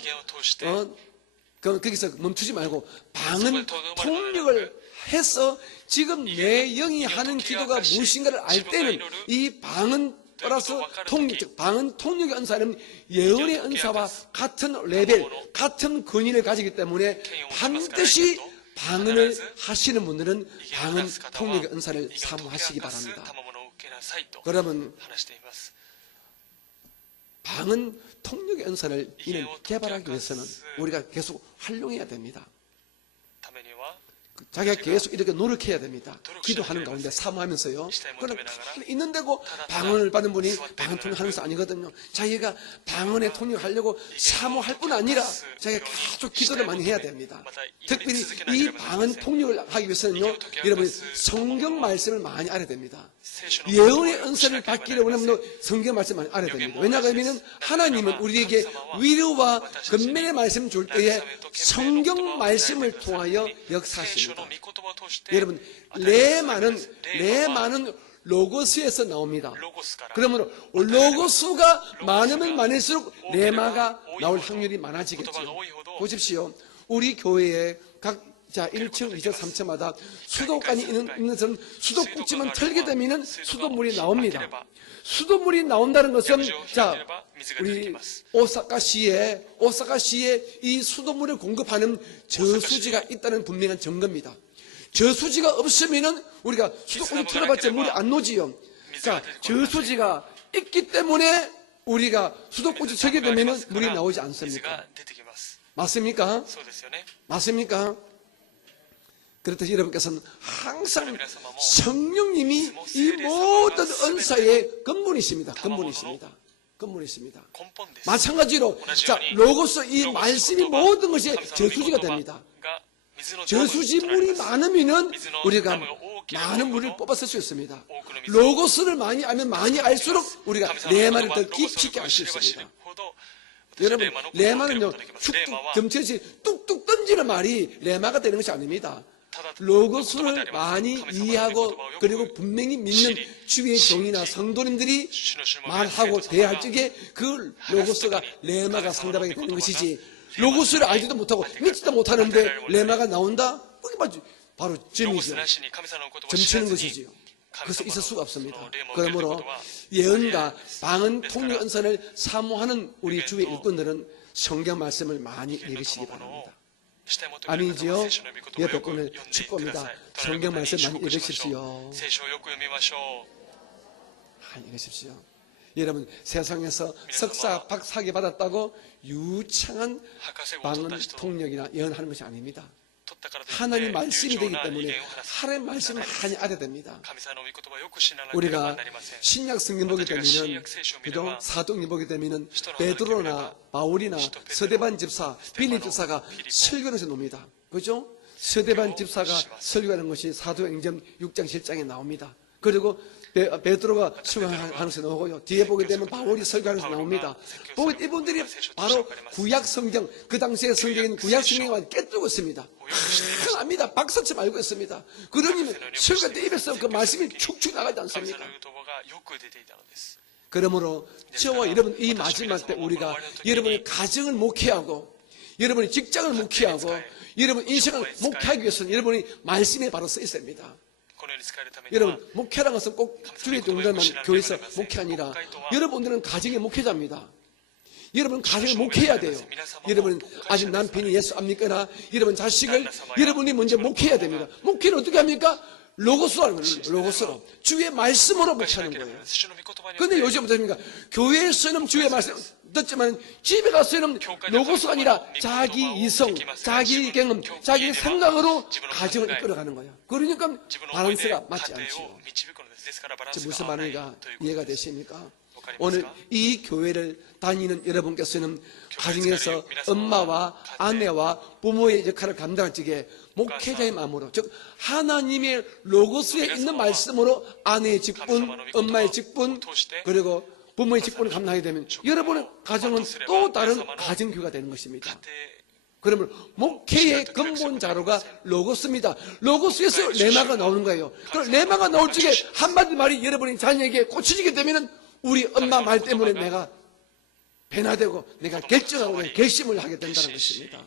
거기서 멈추지 말고 방언 통역을 해서 지금 내 영이 하는 기도가 무엇인가를 알 때는 이 방언 플러스 통역, 즉 방언 통역의 은사는 예언의 은사와 같은 레벨, 같은 권위를 가지기 때문에 반드시 방언을 하시는 분들은 방언 통역의 은사를 사모하시기 바랍니다. 그러면 방언 통역의 은사를 이는 개발하기 위해서는 우리가 계속 활용해야 됩니다. 자기가 계속 이렇게 노력해야 됩니다. 기도하는 가운데 사모하면서요. 그럼 가만히 있는데고 방언을 받은 분이 방언 통역하는 것이 아니거든요. 자기가 방언에 통역하려고 사모할 뿐 아니라 자기가 계속 기도를 많이 해야 됩니다. 특별히 이 방언 통역을 하기 위해서는요, 여러분 성경 말씀을 많이 알아야 됩니다. 예언의 은사를 받기를 원하면 성경 말씀 많이 알아야 됩니다. 왜냐하면 하나님은 우리에게 위로와 근면의 말씀을 줄 때에 성경 말씀을 통하여 역사하십니다. 여러분, 레마는 로고스에서 나옵니다. 그러므로 로고스가 많으면 많을수록 레마가 나올 확률이 많아지겠죠. 보십시오. 우리 교회에 각자 1층, 2층, 3층마다 수도관이 있는 것은 수도꼭지만 털게 되면 수도물이 나옵니다. 수도물이 나온다는 것은 우리 오사카시에 이 수도물을 공급하는 저수지가 있다는 분명한 증거입니다. 저수지가 없으면은 우리가 수도꼭지 틀어봤자 물이 안 노지요. 저수지가 있기 때문에 우리가 수도꼭지 쳐게 되면은 물이 나오지 않습니까? 맞습니까? 맞습니까? 그렇듯이 여러분께서는 항상 성령님이 이 모든 은사의 근본이십니다. 근본이십니다. 마찬가지로 로고스 이 말씀이 모든 것이 저수지가 됩니다. 저수지 물이 많으면은 우리가 많은 물을 뽑아 쓸 수 있습니다. 로고스를 많이 알면 많이 알수록 우리가 레마를 더 깊이 있게 알 수 있습니다. 여러분, 레마는요, 축뚝 점치듯이 뚝뚝 던지는 말이 레마가 되는 것이 아닙니다. 로고스를 많이 이해하고 그리고 분명히 믿는 주의 종이나 성도님들이 말하고 대할 적에 그 로고스가 레마가 상달하게 되는 것이지, 로고스를 알지도 못하고 믿지도 못하는데 레마가 나온다? 그게 바로 점이죠. 점치는 것이지요. 그래서 있을 수가 없습니다. 그러므로 예언과 방언 통역 은사를 사모하는 우리 주의 일꾼들은 성경 말씀을 많이 읽으시기 바랍니다. 아니지요? 옆에 분을 축복합니다. 성경 말씀 많이 읽으십시오. 많이 읽으십시오. 여러분, 세상에서 석사, 박사학위 받았다고 유창한 방언 통역이나 예언하는 것이 아닙니다. 하나님 말씀이 되기 때문에 하나님 말씀을 많이 알아야 됩니다. 우리가 신약 성경 보게 되면은, 그죠? 사도행전 보게 되면은 베드로나 바울이나 서대반 집사, 빌립 집사가 설교에서 놉니다. 그죠? 서대반 집사가 설교하는 것이 사도행전 6장 7장에 나옵니다. 그리고 베드로가 설교하는 것이 나오고요. 뒤에 보게 되면 바울이 설교하는 것이 나옵니다. 이분들이 바로 구약 성경, 그 당시에 성경인 구약 성경과 깨뜨고 있습니다. 합니다. 박사처럼 알고 있습니다. 그러니 설교할 때 입에서 그 말씀이 축축 나가지 않습니까? 그러므로 저와 여러분 이 마지막 때 우리가 여러분의 가정을 목회하고 여러분의 직장을 목회하고 여러분 인생을 목회하기 위해서는 여러분이 말씀에 바로 서 있어야 합니다. 여러분, 목회라는 것은 꼭 주의 종들만 교회에서 목회 아니라 여러분들은 가정의 목회자입니다. 여러분 가정을 목회해야 돼요. 여러분 아직 남편이 예수 안 믿거나 여러분 자식을 여러분이 먼저 목회해야 됩니다. 목회는 어떻게 합니까? 로고스로 하는 거예요. 로고스로. 주의 말씀으로 목회하는 거예요. 그런데 요즘 어떻습니까? 교회에서는 주의 말씀 듣지만 집에 가서는 로고스가 아니라 자기 이성, 자기 경험, 자기 생각으로 가정을 이끌어가는 거예요. 그러니까 밸런스가 맞지 않지요. 무슨 말인가 이해가 되십니까? 오늘 이 교회를 다니는 여러분께서는 가정에서 엄마와 아내와 부모의 역할을 감당할 적에 목회자의 마음으로, 즉 하나님의 로고스에 있는 말씀으로 아내의 직분, 엄마의 직분, 그리고 부모의 직분을 감당하게 되면 여러분의 가정은 또 다른 가정교회가 되는 것입니다. 그러면 목회의 근본 자료가 로고스입니다. 로고스에서 레마가 나오는 거예요. 그럼 레마가 나올 적에 한마디 말이 여러분의 자녀에게 꽂히게 되면 우리 엄마 말 때문에 내가 변화되고 내가 결정하고 결심을 하게 된다는 것입니다.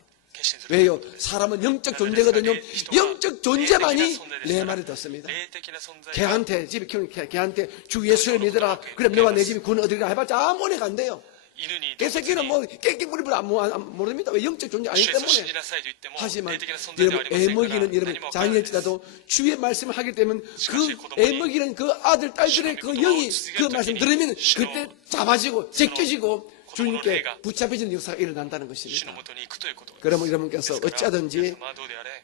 왜요? 사람은 영적 존재거든요. 영적 존재만이 내 말을 듣습니다. 개한테, 집에 키우는 개한테 주 예수를 믿으라. 그럼 너와 내 집이 구원 얻으리라 해봤자 아무리 간대요. 개새끼는 뭐 깨끼뿌리뿌리 안 모릅니다. 왜? 영적 존재 아니기 때문에. 하지만 여러분 애먹이는 여러분 자녀일지라도 주의 말씀을 하게 되면 그 애먹이는 그 아들 딸들의 그 영이 그 말씀 들으면 그때 잡아지고 제껴지고 주님께 붙잡혀지는 역사가 일어난다는 것입니다. 그러면 여러분께서 어찌하든지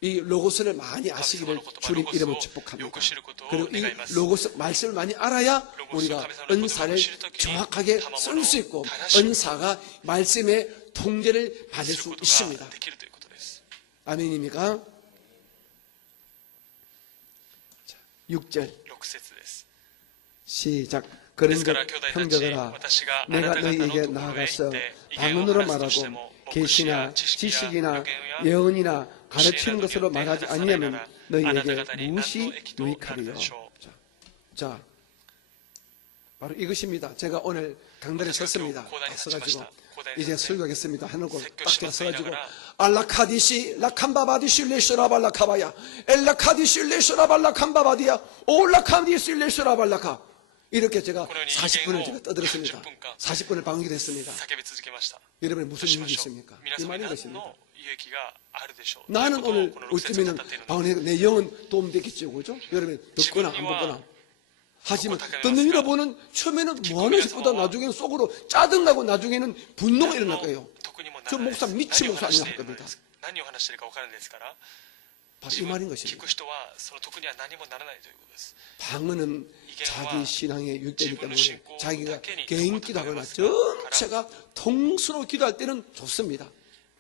이 로고스를 많이 아시기를 주님 이름으로 축복합니다. 그리고 이 로고스 말씀을 많이 알아야 우리가 은사를 정확하게 쓸 수 있고 은사가 말씀의 통제를 받을 수 있습니다. 아멘입니까? 6절 시작. ですか 그런즉 ら兄弟たち 형제들아 私があな 내가 た方のと 너희에게 ころへ行っ 나아가서 て異言を 방언으로 話すとして 말하고 も牧師や 계시나 知識や 지식이나 予言や 예언이나 教え 가르치는 などによ 것으로 って 말하지 話さないな 아니하면 らあなた 너희에게 方に何の 무엇이 益となる 유익하리요. でしょう 자, 바로 이것입니다. 제가 오늘 강단에 섰습니다. 딱 서가지고 이제 설교하겠습니다. 해놓고 딱 제가 서가지고 알라카디시 라캄바바디시 레시라발라카바야 엘라카디시 레시라발라캄바바디야 올라카디시 레시라발라카 이렇게 제가 40분을 제가 떠들었습니다. 40분을 방언기도 했습니다. 叫び続けました 여러분이 무슨 しま 유익이 しょう 있습니까? 皆 이 様に 말인 何 것입니다. の有益があるでしょう 나는 という 오늘 ことをこの6節で語 어쩌면 っているのです 방언에 내 영은 도움되겠죠, 그죠? 여러분 듣거나 안 듣거나. 하지만 듣는 여러분은 처음에는 뭐하나 싶보다 나중에는 속으로 짜증나고 나중에는 분노가 일어날 거예요. 特にもな 저 らないです 목사 미친 何を 목사 話し 아니라 てい 할 るの 겁니다. です何を話しているか分からないですから 바로 이 말인 聞 것입니다. く人はその徳には何もならないということです 방언은 자기 신앙의 율대이기 때문에 자기가 개인 기도하거나 自分の 전체가 통수로 기도할 때는 좋습니다.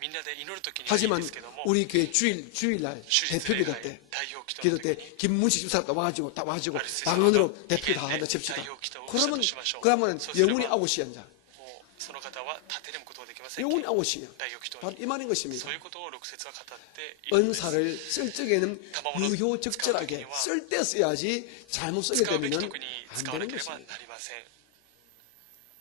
みんなで祈る時にはいいん 하지만 ですけども 우리 교회 주일날 主日 대표 礼 기도 拝 때 代表祈祷 기도 の時 때 김문식 집사가 와가지고 다 와가지고 알겠어요. 방언으로 이게 대표 다 네, 한다 칩시다.代表祈祷を 그러면 したとしましょう。 그러면そうすれば 영혼이 아웃이야. 이제. もうその方は立てることができません 영혼이 아웃이야. 代表祈祷 바로 に 이 말인 것입니다. そういうことを6節は語っているんです 은사를 쓸 적에는 유효적절하게 쓸 때 써야지 잘못 쓰게 使うべき 되면 時に 안 使わな 되는 ければな 것입니다. りません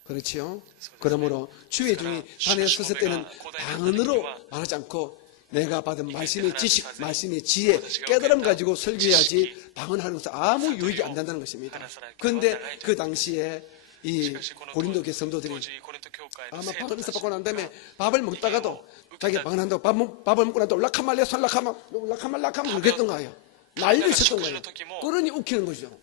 그렇지요? 그러므로 주의 중에 단에 섰을 때는 방언으로 말하지 않고 내가 받은 말씀의 지식, 말씀의 지혜, 깨달음 가지고 설교해야지 방언하는 것은 아무 유익이 안 된다는 것입니다. 그런데 그 당시에 이 고린도 교회 성도들이 当時コリント教会の 아마 生徒 방언 たち 인사 받고 난 다음에 밥을 먹다가도 자기 방언한다고 밥을 먹고 나도 라카말레 살라카마 라카말라카마 그랬던 거예요. 난리 있었던 거예요. 그러니 웃기는 거죠.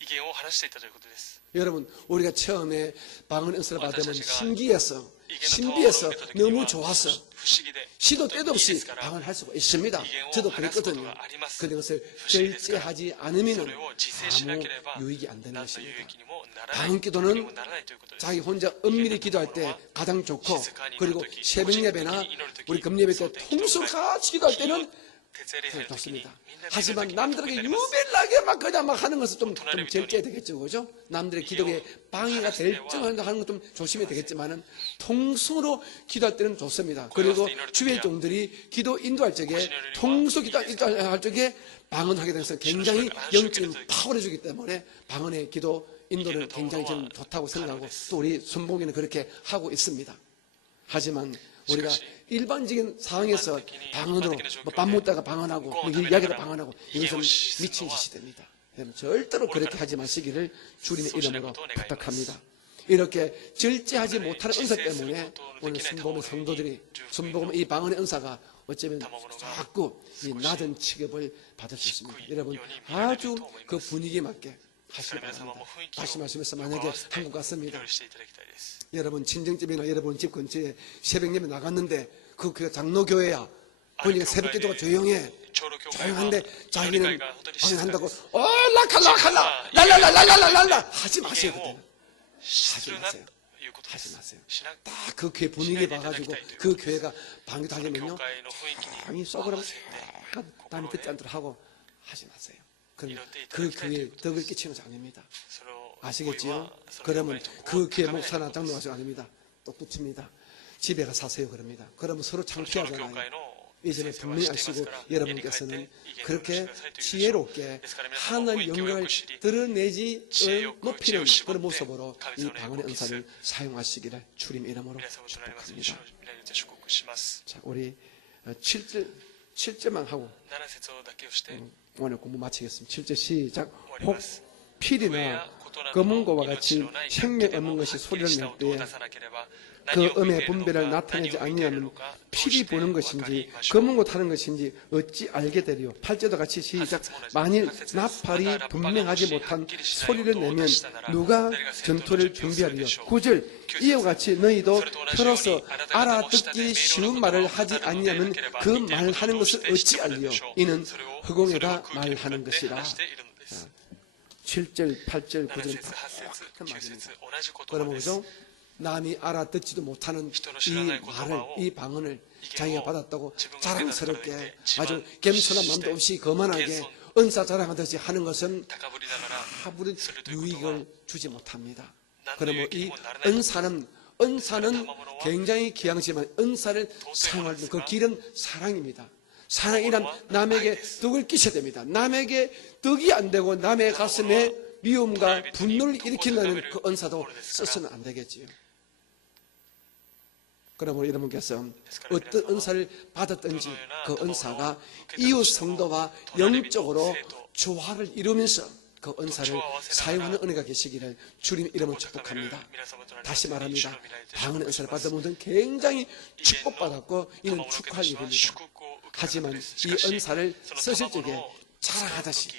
威厳を話していたということです 여러분 우리가 처음에 방언 은사를 받으면 신비해서 威厳のパワーを 신비해서 受けた時に 너무 は 좋았어. 不思議で 시도 때도 いいで 없이 すから 방언할 수가 있습니다. 이게 저도 하나씩 그랬거든요. 것도가 아리마스. 그런 것을 부시기ですから 절제하지 않으면 それを自制しなければ 아무 유익이 안 되는 何の有 것입니다. 益にもならない 방언 特に 기도는 もならないということです 자기 혼자 은밀히 기도할 때 가장 좋고 그리고 새벽 예배나 우리 금요 예배 때 통수 같이 기도할 때는 徹夜礼拝の時に 좋습니다. みんなで祈る 하지만 時に特に 남들에게 なります 유별나게 막 그냥 막 하는 것은 좀 도나리 절제해야 되겠죠, 그죠? 남들의 기도에 방해가 될 정도 하는 것 좀 조심해야 되겠지만은 통성으로 기도할 때는 좋습니다. 그리고 주의 종들이 기도 인도할 적에 통수 기도할 적에 방언하게 돼서 굉장히 영적인 파워를 주기 때문에 방언의 기도 인도는 굉장히 저는 좋다고 생각하고 또 우리 순복이는 그렇게 하고 있습니다. 하지만 우리가 일반적인 상황에서 방언으로 밥 먹다가 방언하고 뭐 이야기를 방언하고 이것은 미친 짓이 됩니다. 절대로 그렇게 하지 마시기를 주님의 이름으로 부탁합니다. 이렇게 절제하지 못하는 은사 때문에 오늘 순복음 성도들이 순복음 이 방언의 은사가 어쩌면 자꾸 이 낮은 취급을 받을 수 있습니다. 여러분 아주 그 분위기에 맞게 하시기 바랍니다. 다시 말씀해서 만약에 한국 갔습니다. 祈りしていただきたいです 여러분 친정집이나 여러분 집 근처에 새벽 예배 나갔는데 그 교회 장로교회야. 그러니까 새벽 기도가 조용해. 長老教会は 조용한데 祈り 자기는 会が本当に静か 방해한다고 です 라칼라 랄랄랄랄랄랄라 하지 威 마세요 厳 그때는. をするなということで 하지 す 마세요. しな 딱 그 교회 분위기 봐가지고 그 교회가 방해도 教 하려면요 会の雰囲気に 방이 合 썩으라면 わせて 남이 듣지 않도록 하고 하지 마세요. 그럼 그 교회에 덕을 끼치는 것이 아닙니다. それを 아시겠지요? その 그러면 教会に 그 교회 高めない 목사나 장로가 아닙니다. 똑똑칩니다. 집에 가 사세요 그럽니다. 그러면 서로 長老教 창피하잖아요. 会の 이제는 先生は 분명히 知っています 아시고 から家に帰って 여러분께서는 意見を話 그렇게 してくださいというでしょう 지혜롭게 ですから皆さんも 하나님 雰囲気をよ 영광을 く知り 드러내지 知恵よく 높이는 知恵を絞って 그런 모습으로 이神様の 방언의 動きする 은사를 사용하시기를 주님 이름으로 皆様となりますように主 부탁합니다. の皆によって祝福します 자, 우리 7절만 하고 7節だけをして 오늘 공부 마치겠습니다. 7절 시작. 終わります 필이나 검은고와 같이 생명 없는 것이 소리를 낼 때에 그 음의 분별을 나타내지 아니하면 필이 부는 것인지 검은고 타는 것인지 어찌 알게 되리요. 8절도 같이 시작. 만일 나팔이 분명하지 못한 소리를 내면 누가 전투를 준비하리요. 9절 이와 같이 너희도 펴로서 알아듣기 쉬운 말을 하지 아니하면 그 말하는 것을 어찌 알리요. 이는 허공에다 말하는 것이라. 7절, 8절, 9절 다 똑같은 말입니다. 그러면 그죠? 남이 알아듣지도 못하는 이 말을, 이 방언을 자기가 받았다고 자랑스럽게 아주 겸손한 마음도 없이 거만하게 은사 자랑하듯이 하는 것은 高ぶりながら 아무런 するということは 유익을 주지 못합니다. 何の 그러면 有益に 이 もならない。 은사는 굉장히 귀하지만 은사를 사용할 때 그 길은 사랑입니다. 사랑이란 남에게 덕을 끼쳐야 됩니다. 남에게 덕이 안 되고 남의 가슴에 미움과 분노를 일으키는 그 은사도 써서는 안 되겠지요. 그러므로 여러분께서 어떤 은사를 받았든지 그 은사가 이웃 성도와 영적으로 조화를 이루면서 그 은사를 사용하는 은혜가 계시기를 주님 이름으로 축복합니다. 다시 말합니다. 방언의 은사를 받은 분들은 굉장히 축복받았고 이는 축하할 일입니다. 하지만 이 은사를 쓰실 적에 자랑하듯이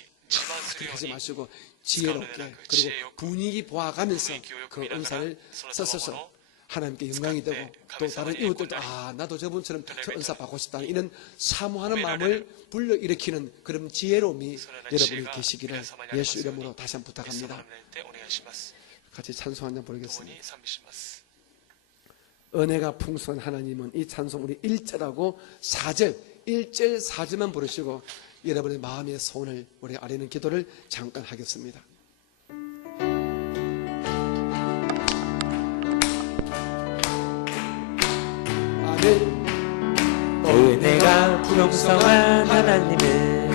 그렇게 하지 마시고 지혜롭게 그리고 분위기 보아가면서 그 은사를 써서 하나님께 영광이 되고 또 다른 이웃들도 나도 저분처럼 저 은사 받고 싶다는 이런 사모하는 마음을 불러일으키는 그런 지혜로움이 여러분이 계시기를 예수 이름으로 다시 한번 부탁합니다. 같이 찬송 한 장 부르겠습니다. 은혜가 풍성한 하나님은 이 찬송 우리 1절하고 4절 1절 4절만 부르시고 여러분의 마음의 소원을 우리 아뢰는 기도를 잠깐 하겠습니다. 은혜가 풍성한 하나님을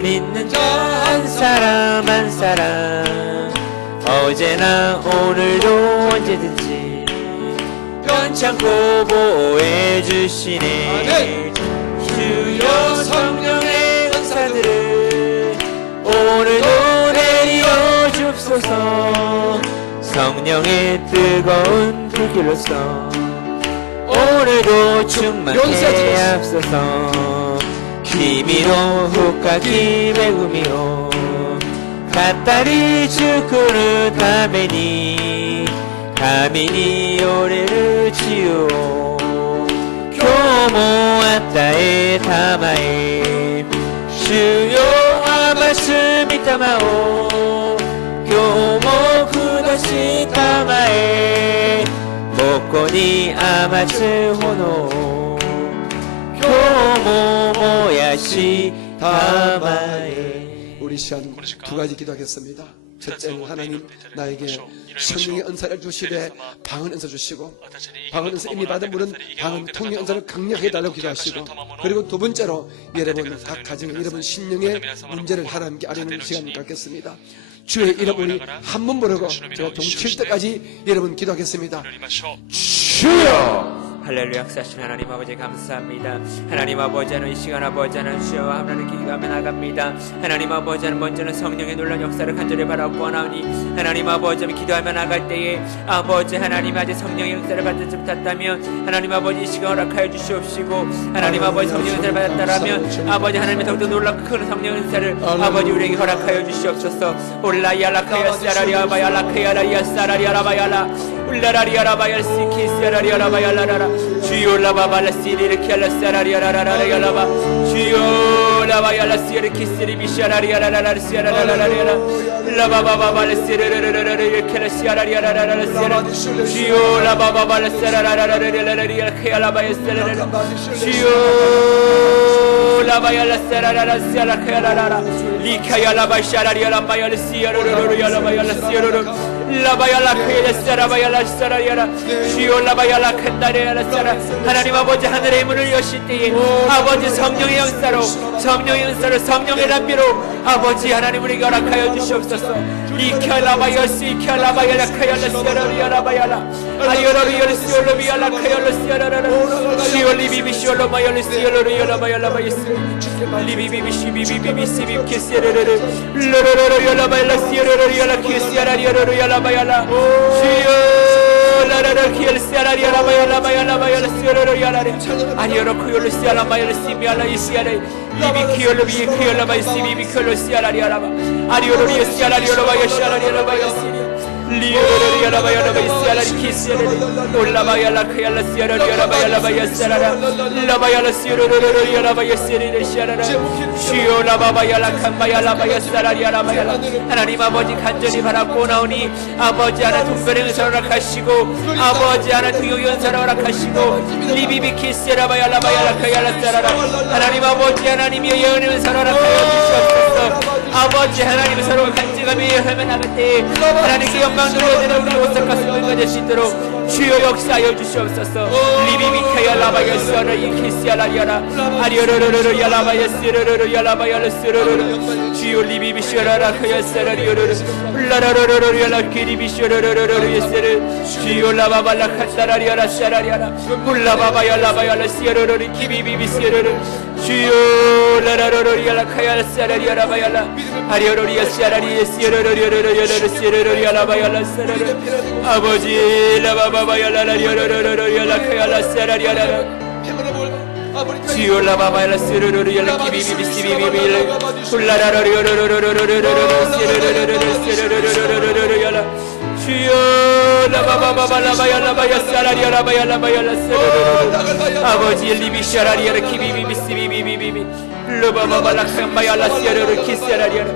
믿는 자 한 사람 한 사람 어제나 오늘도 언제든지 변찮고 보호해 주시네. 주여 성령의 은사들을 오늘도 내려 줍소서. 성령의 뜨거운 불길로서 오늘도 충만케 앞서서 기미로 후까지 배구미로 가따리 주크르 가메니 가미니 오레르 치우 교모 아따에 타마에 주요 아마스 미타마오 교모 구다시 타마에 모코니 아마츠 호노 교모 모야시 타마에. 우리 시간 두 가지 기도하겠습니다. 첫째는 하나님 나에게 성령의 은사를 주시되 방언 은사 주시고 방언 은사 이미 받은 분은 방언 통역 은사를 강력하게 달라고 기도하시고 그리고 두 번째로 여러분 각 가정에 여러분 신령의 문제를 하나님께 아뢰는 시간을 갖겠습니다. 주의 이름 우리 한 번 부르고 제가 동칠 때까지 여러분 기도하겠습니다. 주여! 할렐루야. 역사하신 하나님 아버지 감사합니다. 하나님 아버지 하는 이 시간 아버지 하는 주여 하나님 기도하며 나갑니다. 하나님 아버지 하는 먼저는 성령의 놀란 역사를 간절히 바라고 하나니 하나님 아버지 하는 기도하며 나갈 때에 아버지 하나님 아직 성령의 역사를 받지 못했다면 하나님 아버지 이 시간 허락하여 주시옵시고 하나님 아버지 성령의 역사를 받았다라면 아버지 하나님의 더욱더 놀랍고 큰 성령의 역사를 아버지 우리에게 허락하여 주시옵소서. 올라야라카야 사라리아바야 라카야라야 사라리아라바야라 울라라리아라바야 시키스야라리아라바야라라 주요 라바발라시리르키알라사라리아라라라야라바 주요 라바야라시르키스리비샤라리아라라라시아라라라라라 라바바발라시르르르르르르키알라시아라리아라라라라 주요 라바바발라사라라라라라라리아라카야라바야사라라 주요 라바야라사라라라시아라카야라라라 리카야라바샤라리아라바야라시아르르르르야라바야라시아르르 라바야라 크엘라사라바야라 사라리아라 주요 라바야라 칸다레야라 사라. 하나님 아버지 하늘의 문을 여실 때에 아버지 성령의 역사로 성령의 남비로 아버지 하나님 우리에게 허락하여 주시옵소서. 리캬라바야시 이캬라바야라 카얄라시아라리아라바야라 아리오라리아르시올로비야라 카얄라시아라라라 시올리비비시올로마열리시올로리아라바야라바이스 리비비비시비비비시비키시르르르 르르르르야라바야라시르르르야라키시아라리아르르야라바야라 주요 라라라 키엘시아라리아라바야라바야라바야라시르르르야라레 아리오로쿠열리시아라바야라시미알라이시아레 리비키올로비키올라바이시비비키올로시아라리아라바 아리오로리아시아라리오라바야시아라리아라바야시리 리오라바야라바 이시아라 키시아라 올라바야라 카야라 시아라 리오라바야라바야 사라라 라바야라 시오로로로리아라바야 시리르 시아라라 시오라바바야라 칸바야라바야 사라리아라바야라 하나님 아버지 간절히 바라고 나오니 아버지 하나 특별히 은사를 허락하시고 아버지 하나 두유 연사를 허락하시고 리비비 키시아라바야라바야라 카야라 사라라 하나님 아버지 하나님의 예언의 은사를 허락하여 주시옵소서. 아버지 하나님 서로 간직하며 헤매나갈 때 하나님께 영광 돌려드려 우리 오싹 가슴을 가질 수 있도록 주여 역사하여 주시옵소서. 리비비카야 라바야스야라 이키시야라리아라 아리오로로로 야라바야스르르르 야라바야르스르르 주여 리비비시야라라 카야스라리오르르 라라로로로 야라키리비시르르르르 예스르 주여 라바발라 카사라리아라 샤라리아라 훌라바바야 라바야르시르르르 키비비비시르르 주여 라라로로 야라카야스라리아라 바야라 아리오로리아 시아라리에 시르르르르르르 시르르르 야라바야라 스르르 아버지 라바바바야라리오로로로야라카야라 사라리아라 지올라바바야라 스르르르야라 키비비비시비비비르 훌라라로리오로로로로로로로 시르르르르르 시르르르르르르야라 주요라바바바바라바야라바야 사라리아라바야라바야라 스르르르 아버지 리비샤라리아라 키비비비시비비비비 루바바바라칸바야라 시르르르 키시아라리아라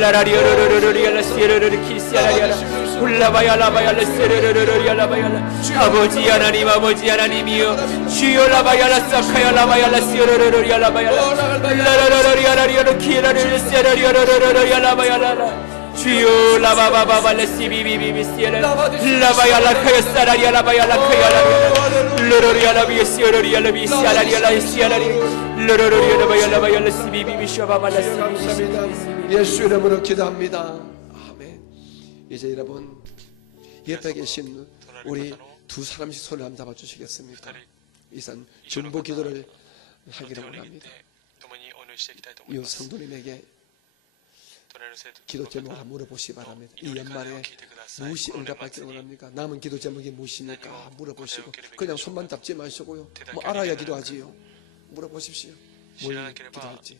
라라리오로로로로야라 시르르르 키시아라리아라 훌라바야라바야라 스르르르르야라바야라 아버지 하나님 아버지 하나님이여 주여 라바야라 사카야라바야라 스르르르야라바야라 라라라리아라리오로 키라르르 스르르르르야라바야라 주여 라바바바발레 시비비비비시에라 라바야라 카야사라리아 바야라 카야라 르르리아라비에 시어르리아라비시아라리아라 시아라리 르르르리아라바야라바야라 시비비비샤바발라 시비비비시 예수 이름으로 기도합니다. 아멘. 이제 여러분 옆에 계신 우리 두 사람씩 손을 한번 잡아주시겠습니까? 이산 중보 기도를 하기를 원합니다. 이 성도님에게 기도 제목을 한번 물어보시기 바랍니다. 이 연말에 무엇이 응답받기를 원합니까? 남은 기도 제목이 무엇입니까? 물어보시고 그냥 손만 잡지 마시고요. 뭐 알아야 기도하지요. 물어보십시오. 뭘 기도할지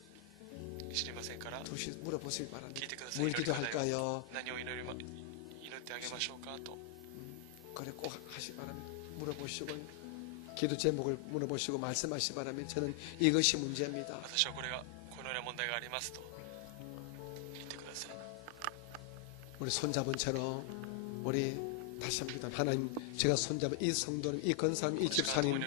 물어보시기 바랍니다. 뭘 기도할까요? 그래 꼭 하시기 바랍니다. 물어보시고요. 기도 제목을 물어보시고 말씀하시기 바랍니다. 저는 이것이 문제입니다. 우리 손잡은 채로 우리 다시 한번 기도합니다. 하나님 제가 손잡은 이 성도님 이 건사님 이 집사님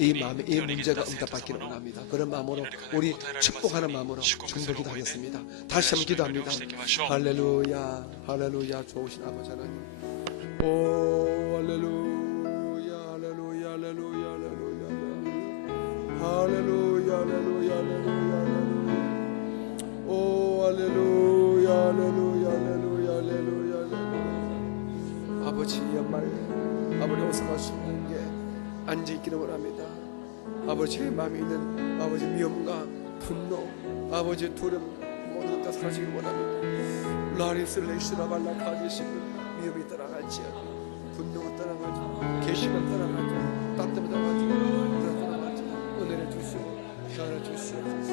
이 마음에 이 문제가 응답받기를 원합니다. 그런 마음으로 우리 축복하는 마음으로 중보 기도하겠습니다. 다시 한번 기도합니다. 할렐루야 할렐루야 좋으신 아버지 하나님 오 할렐루야 할렐루야 할렐루야 할렐루야 할렐루야 할렐루야 오 할렐루야 할렐루야 할렐루야 할렐루야 아버지 연말 아버지 오승하시는 게 앉아있기를 원합니다. 아버지의 마음에 있는 아버지 미움과 분노 아버지 두려움 모두 다 사라지길 원합니다. 라리슬레이스라발라 가지시는 미움이 떠나갈지어다 분노가 떠나가지 계시면 떠나가지 따뜻함이 떠나가지 떠나가지 은혜를 주시고 평안을 주시옵소서.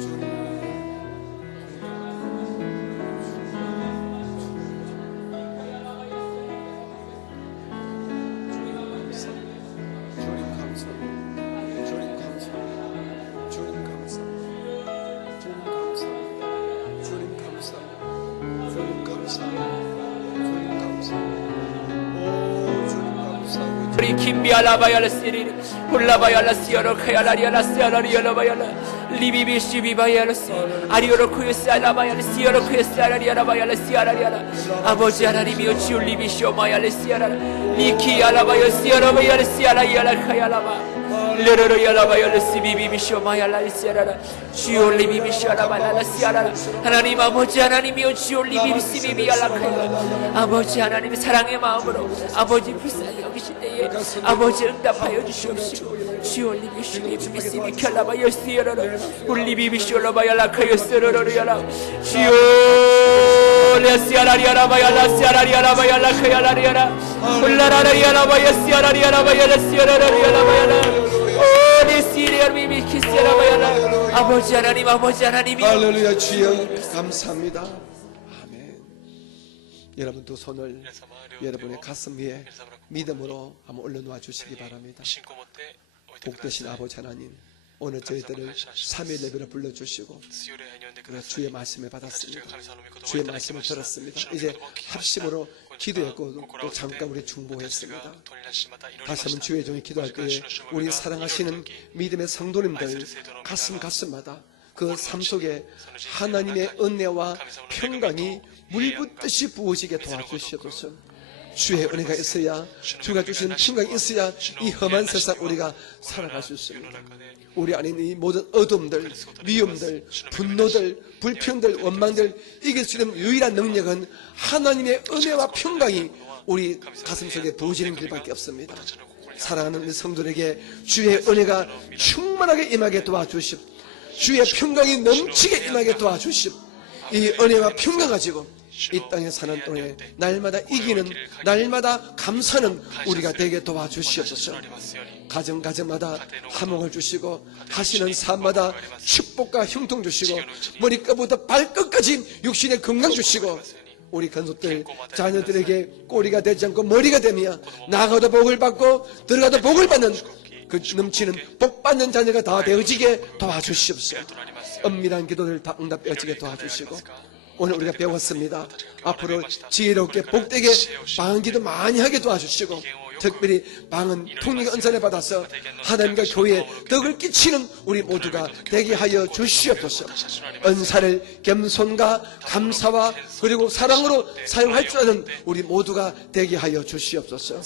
주님 우리 김비알라바야라 시리 홀라바야라 시어로 카야라리아라 시아라리아라바야라 리비비 시비바야라 시 아리오로 쿠에스 알라바야라 시어로 쿠에스 알라리아라바야라 시아라리아라 아버지 하나님이여 주여 리비쇼마야라 시아라라 리키 알라바야 시아라바야라 시아라리아라 카야라바 르르르 야라바야라 시비비비쇼마야라 시아라라 주여 리비비쇼라바야라 시아라라 하나님 아버지 하나님이여 주여 리비비시비비야라 카야라 아버지 하나님의 사랑의 마음으로 아버지 불쌍히 여기신 때에 아버지 응답하여 주시옵시고 주여 리비시비비시비 켈라바야 시아라라 울리비비쇼라바야라 카야스르르르야라 주여 레시아라리아라바야라 시아라리아라바야라 카야라리아라 울라라리아라바야 시아라리아라바야라 시아라리아라바야라 아버지 하나님 아버지 하나님이 할렐루야 주여 감사합니다. 아멘. 여러분 두 손을 皆様両手を 여러분의 가슴 위에 皆様の心 믿음으로 한번 올려놓아 주시기 に 바랍니다. 信仰を持って置いて 복 くだ 되신 さい 아버지 하나님, 오늘 저희들을 3일 예배로 불러주시고 強い礼拝に呼んでくだ 우리가 さい 주의 말씀을 私たち 받았습니다. が神様の御言葉を 주의 いただき 말씀을 ました 들었습니다. 主の御 이제 言葉を聞きました 합심으로 今日は 기도했고 心を 또 合わせて 잠깐 우리 私たち 중보했습니다. が取りなしまた祈りま 다시 した 한번 주의 종이 기도할 때에 主のしもべ 우리 が 사랑하시는 祈る時 믿음의 성도님들 가슴가슴마다 그 삶 속에 하나님의 은혜와 평강이 물붓듯이 부어지게 도와주시옵소서. 주의 은혜가 있어야, 주가 주시는 평강이 있어야 이 험한 세상 우리가 살아갈 수 있습니다. 우리 안에 있는 이 모든 어둠들, 위험들, 분노들, 불평들, 원망들 이길 수 있는 유일한 능력은 하나님의 은혜와 평강이 우리 가슴속에 부어지는 길밖에 없습니다. 사랑하는 우리 성도들에게 주의 은혜가 충만하게 임하게 도와주십시오. 주의 평강이 넘치게 임하게 도와주십시오. 이 은혜와 평강 가지고 이 땅에 사는 동안에 날마다 이기는, 날마다 감사는 우리가 되게 도와주시옵소서. 가정마다 화목을 주시고 하시는 삶마다 축복과 형통 주시고 머리끝부터 발끝까지 육신의 건강 주시고 우리 건속들 자녀들에게 꼬리가 되지 않고 머리가 되며 나가도 복을 받고 들어가도 복을 받는 그 넘치는 복 받는 자녀가 다 되어지게 도와주시옵소서. 엄밀한 기도를 다 응답되어지게 도와주시고 오늘 우리가 배웠습니다. 앞으로 지혜롭게 복되게 방언기도 많이 하게 도와주시고 특별히 방언 통역 은사를 받아서 하나님과 교회에 덕을 끼치는 우리 모두가 되게 하여 주시옵소서. 은사를 겸손과 감사와 그리고 사랑으로 사용할 줄 아는 우리 모두가 되게 하여 주시옵소서.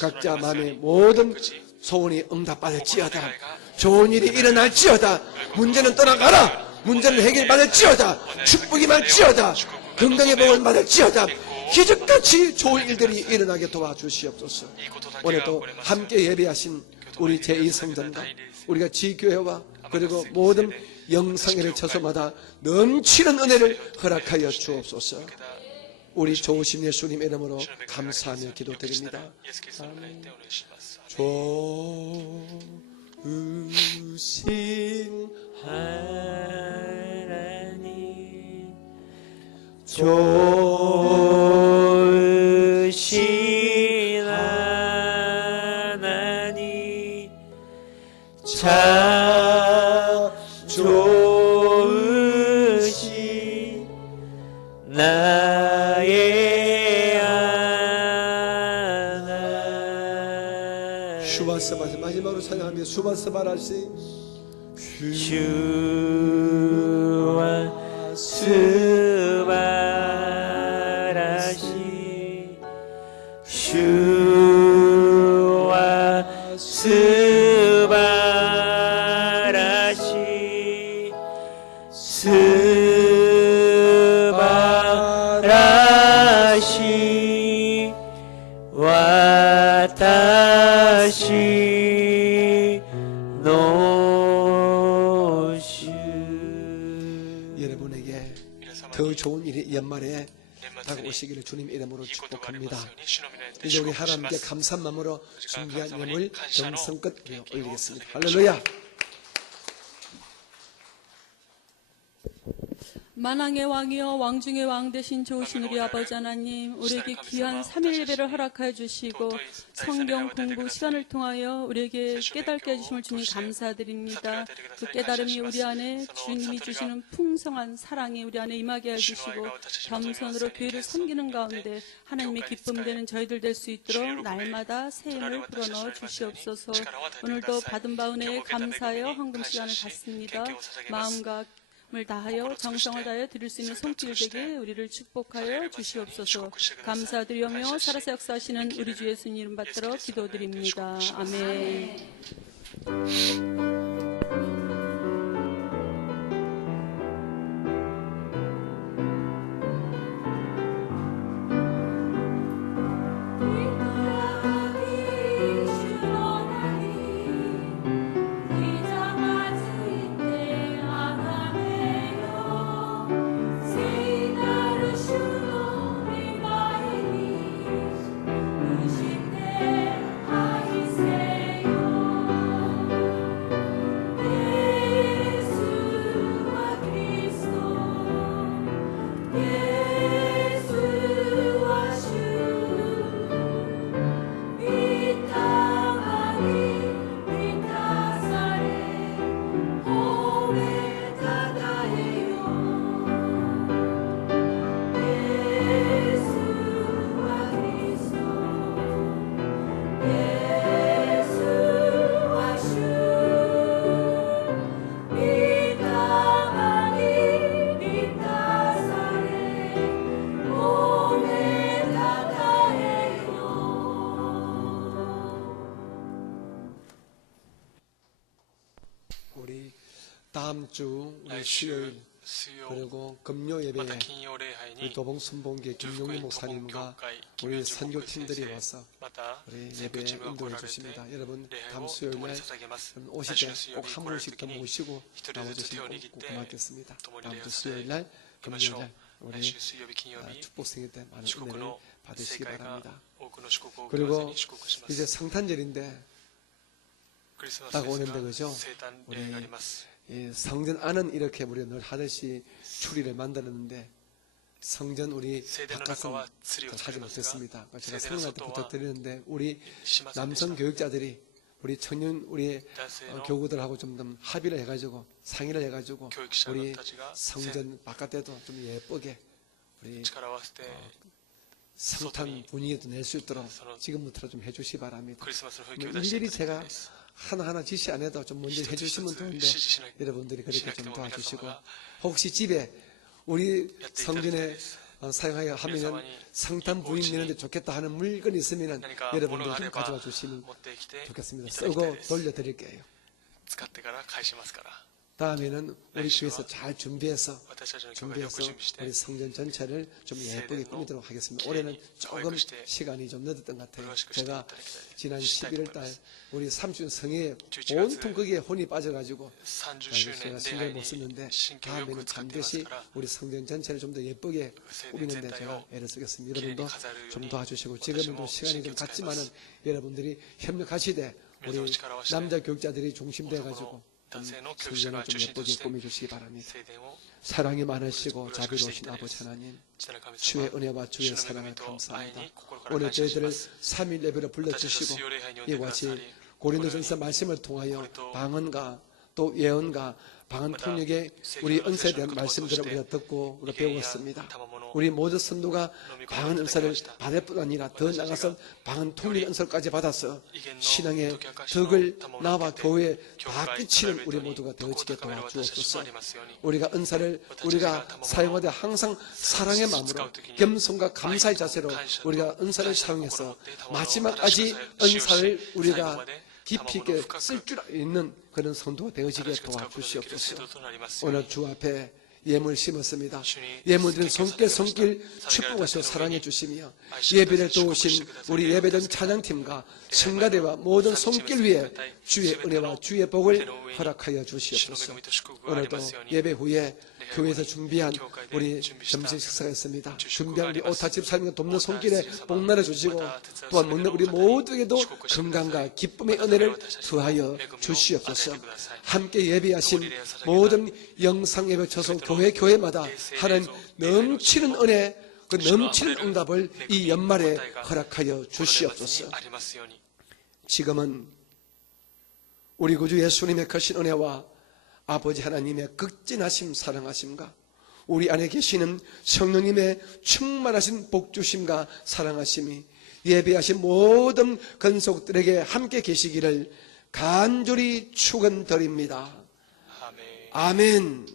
각자 마음의 모든 소원이 응답받을지어다. 좋은 일이 일어날지어다. 문제는 떠나가라. 문제는 해결받을지어다. 축복이 많지어다. 건강의 복을 받을지어다. 기적같이 좋은 일들이 일어나게 도와주시옵소서. 오늘도 함께 예배하신 우리 제2성전과 우리가 지교회와 그리고 모든 영상회를 처소마다 넘치는 은혜를 허락하여 주옵소서. 우리 좋으신 예수님 이름으로 감사하며 기도드립니다. 아멘. 좋으신 하나님 좋으신 하나님 참 좋으신 나의 하나님 슈바스바 마지막으로 찬양하며 슈바스바라시 주와 스바라시 주와 스바라시 스바라시 와타시 노슈 여러분에게 더 좋은 일이 연말에 다가오시기를 주님 이름으로 축복합니다. 이제 우리 하나님께 감사한 마음으로 준비한 예물 정성껏 올리겠습니다. 할렐루야. 만왕의 왕이여 왕중의 왕 되신 좋으신 우리 아버지 하나님, 우리에게 귀한 3일 예배를 허락하여 주시고 성경 공부 시간을 통하여 우리에게 깨닫게 해주심을 주님 감사드립니다. 그 깨달음이 우리 안에 주님이 주시는 풍성한 사랑이 우리 안에 임하게 해주시고 겸손으로 교회를 섬기는 가운데 하나님의 기쁨 되는 저희들 될 수 있도록 날마다 새 힘을 불어넣어 주시옵소서. 오늘도 받은 바 은혜에 감사하여 헌금 시간을 갖습니다. 마음과 을 다하여 정성을 다하여 드릴 수 있는 손길 되게 우리를 축복하여 주시옵소서. 감사드리며 살아서 역사하시는 우리 주 예수님 이름 받들어 기도드립니다. 아멘. 주 우리 来週 수요일 水曜 그리고 금요 ま 예배에 た金曜礼拝 우리 に 도봉순봉계 十福 김용희 音トボン教 목사님과 会 우리 金純木先 선교팀들이 生 와서 また 우리 選 예배 挙チームが来 인도해 られて 주십니다. 여러분 礼拝 다음 を 수요일 共に 날 捧げます 오실 来週 때 の水曜 꼭 日 한 来られる 분씩 時 더 に 모시고 一人ずつ手を 나와주시면 握って 고맙겠습니다. 共に 다음 礼を 주 捧 수요일 げ 날 きましょ 금요일 う 날 来 우리 週水曜日金曜日 축복 생일 때 많은 祝福 은혜를 の 받으시기 正解が 바랍니다. 多くの祝福を受けま 그리고 に祝福しま 이제 す 성탄절인데 クリスマス 딱 です 오는데 が 그죠? 聖誕礼があります 이 성전 안은 이렇게 우리가 늘 하듯이 추리를 만들었는데 성전 우리 聖殿の 바깥은 中は釣りを 잘 作り 하지 ますが 못했습니다. 제가 聖殿の 성령한테 外は 부탁드리는데 우리 しませんでした 남성 교육자들이 우리 청년 우리 男性の 교구들하고 좀 더 합의를 해가지고 상의를 해가지고 教育者 우리 たちが 성전 바깥에도 좀 예쁘게 우리 力を合わせて 성탄 분위기도 낼 수 있도록 서로 지금부터 좀 해주시기 바랍니다. クリスマスの雰囲気を出してい 일일이 ただきた 제가 いです 하나하나 지시 안 해도 좀 먼저 一つ 해주시면 一つ 좋은데 指示しな 여러분들이 그렇게 좀 しなくても 도와주시고 皆様が 혹시 집에 우리 やっていただきたい 성전에 です 사용하여 皆 하면 様に 성탄 부인 내는데 좋겠다 하는 물건이 있으면 何か物 여러분들 があ 좀 れば 가져와 주시면 持ってきてい 좋겠습니다. ただきたい 쓰고 です 돌려드릴게요. 使ってから返しますから 다음에는 우리 날씨와 교회에서 잘 준비해서 私たちの教会でよく準備して 우리 성전 전체를 좀 예쁘게 꾸미도록 하겠습니다. 올해는 조금 시간이 좀 늦었던 것 같아요. 제가 지난 11월 달 우리 30년 성회에 온통 거기에 혼이 빠져가지고 30 제가 周年 신경을 礼 못 拝 썼는데 に新居をよ 다음에는 く使っています 반드시 から 우리 성전 전체를 좀 더 예쁘게 꾸미는데 제가 애를 쓰겠습니다. 여러분도 좀 도와주시고 지금은 좀 시간이 좀 갔지만은 여러분들이 협력하시되 우리 남자 교육자들이 중심돼가지고 성전을 좀 예쁘게 꾸며주시기 바랍니다. 聖殿を 사랑이 많으시고 자비로우신 아버지 하나님 父なる神 주의 様 은혜와 주의 主の恵 사랑을 みと愛 감사합니다. に心から 오늘 感謝し 저희들을 ます 3일 예배로 私たちの 불러주시고 水曜礼拝に呼んで 이와 くださ 같이 り 고린도전서 말씀을 통하여 방언과 또 예언과 방언 통역의 우리 은사에 대한 말씀들을 우리가 듣고 우리가 배웠습니다. 우리 모든 선도가 방언 은사를 받을 뿐 아니라 더 나아가서 방언 통역 은사까지 받아서 신앙의 덕을 나와 교회에 다 끼치는 우리 모두가 되어지게 도와주옵소서. 우리가 은사를 우리가 사용하되 항상 사랑의 마음으로 겸손과 감사의 자세로 우리가 은사를 사용해서 마지막까지 은사를 우리가 깊이 있게 쓸 줄 있는 그런 성도가 되어지게 도와주시옵소서. 오늘 주 앞에 예물 심었습니다. 예물들은 손길 축복하시고 사랑해 주시며 예배를 도우신 우리 예배당 찬양팀과 성가대와 모든 손길 위에 주의 은혜와 주의 복을 허락하여 주시옵소서. 오늘도 예배 후에 교회에서 준비한 우리 점심 식사가 있습니다. 준비한 우리 오타집 삶과 돕는 손길에 복날해 주시고 또한 먹는 우리 모두에게도 건강과 기쁨의 은혜를 더하여 주시옵소서. 함께 예배하신 모든 영상 예배 처소 교회마다 하나님 넘치는 은혜, 그 넘치는 응답을 이 연말에 허락하여 주시옵소서. 지금은 우리 구주 예수님의 크신 은혜와 아버지 하나님의 극진하심 사랑하심과 우리 안에 계시는 성령님의 충만하신 복주심과 사랑하심이 예배하신 모든 건속들에게 함께 계시기를 간절히 축원드립니다. 아멘.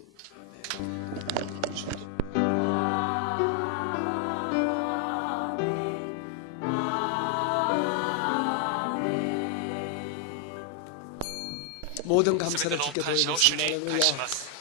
모든 감사를 全ての 주께 感謝を主に 드리겠습니다. 返し 할렐루야. ます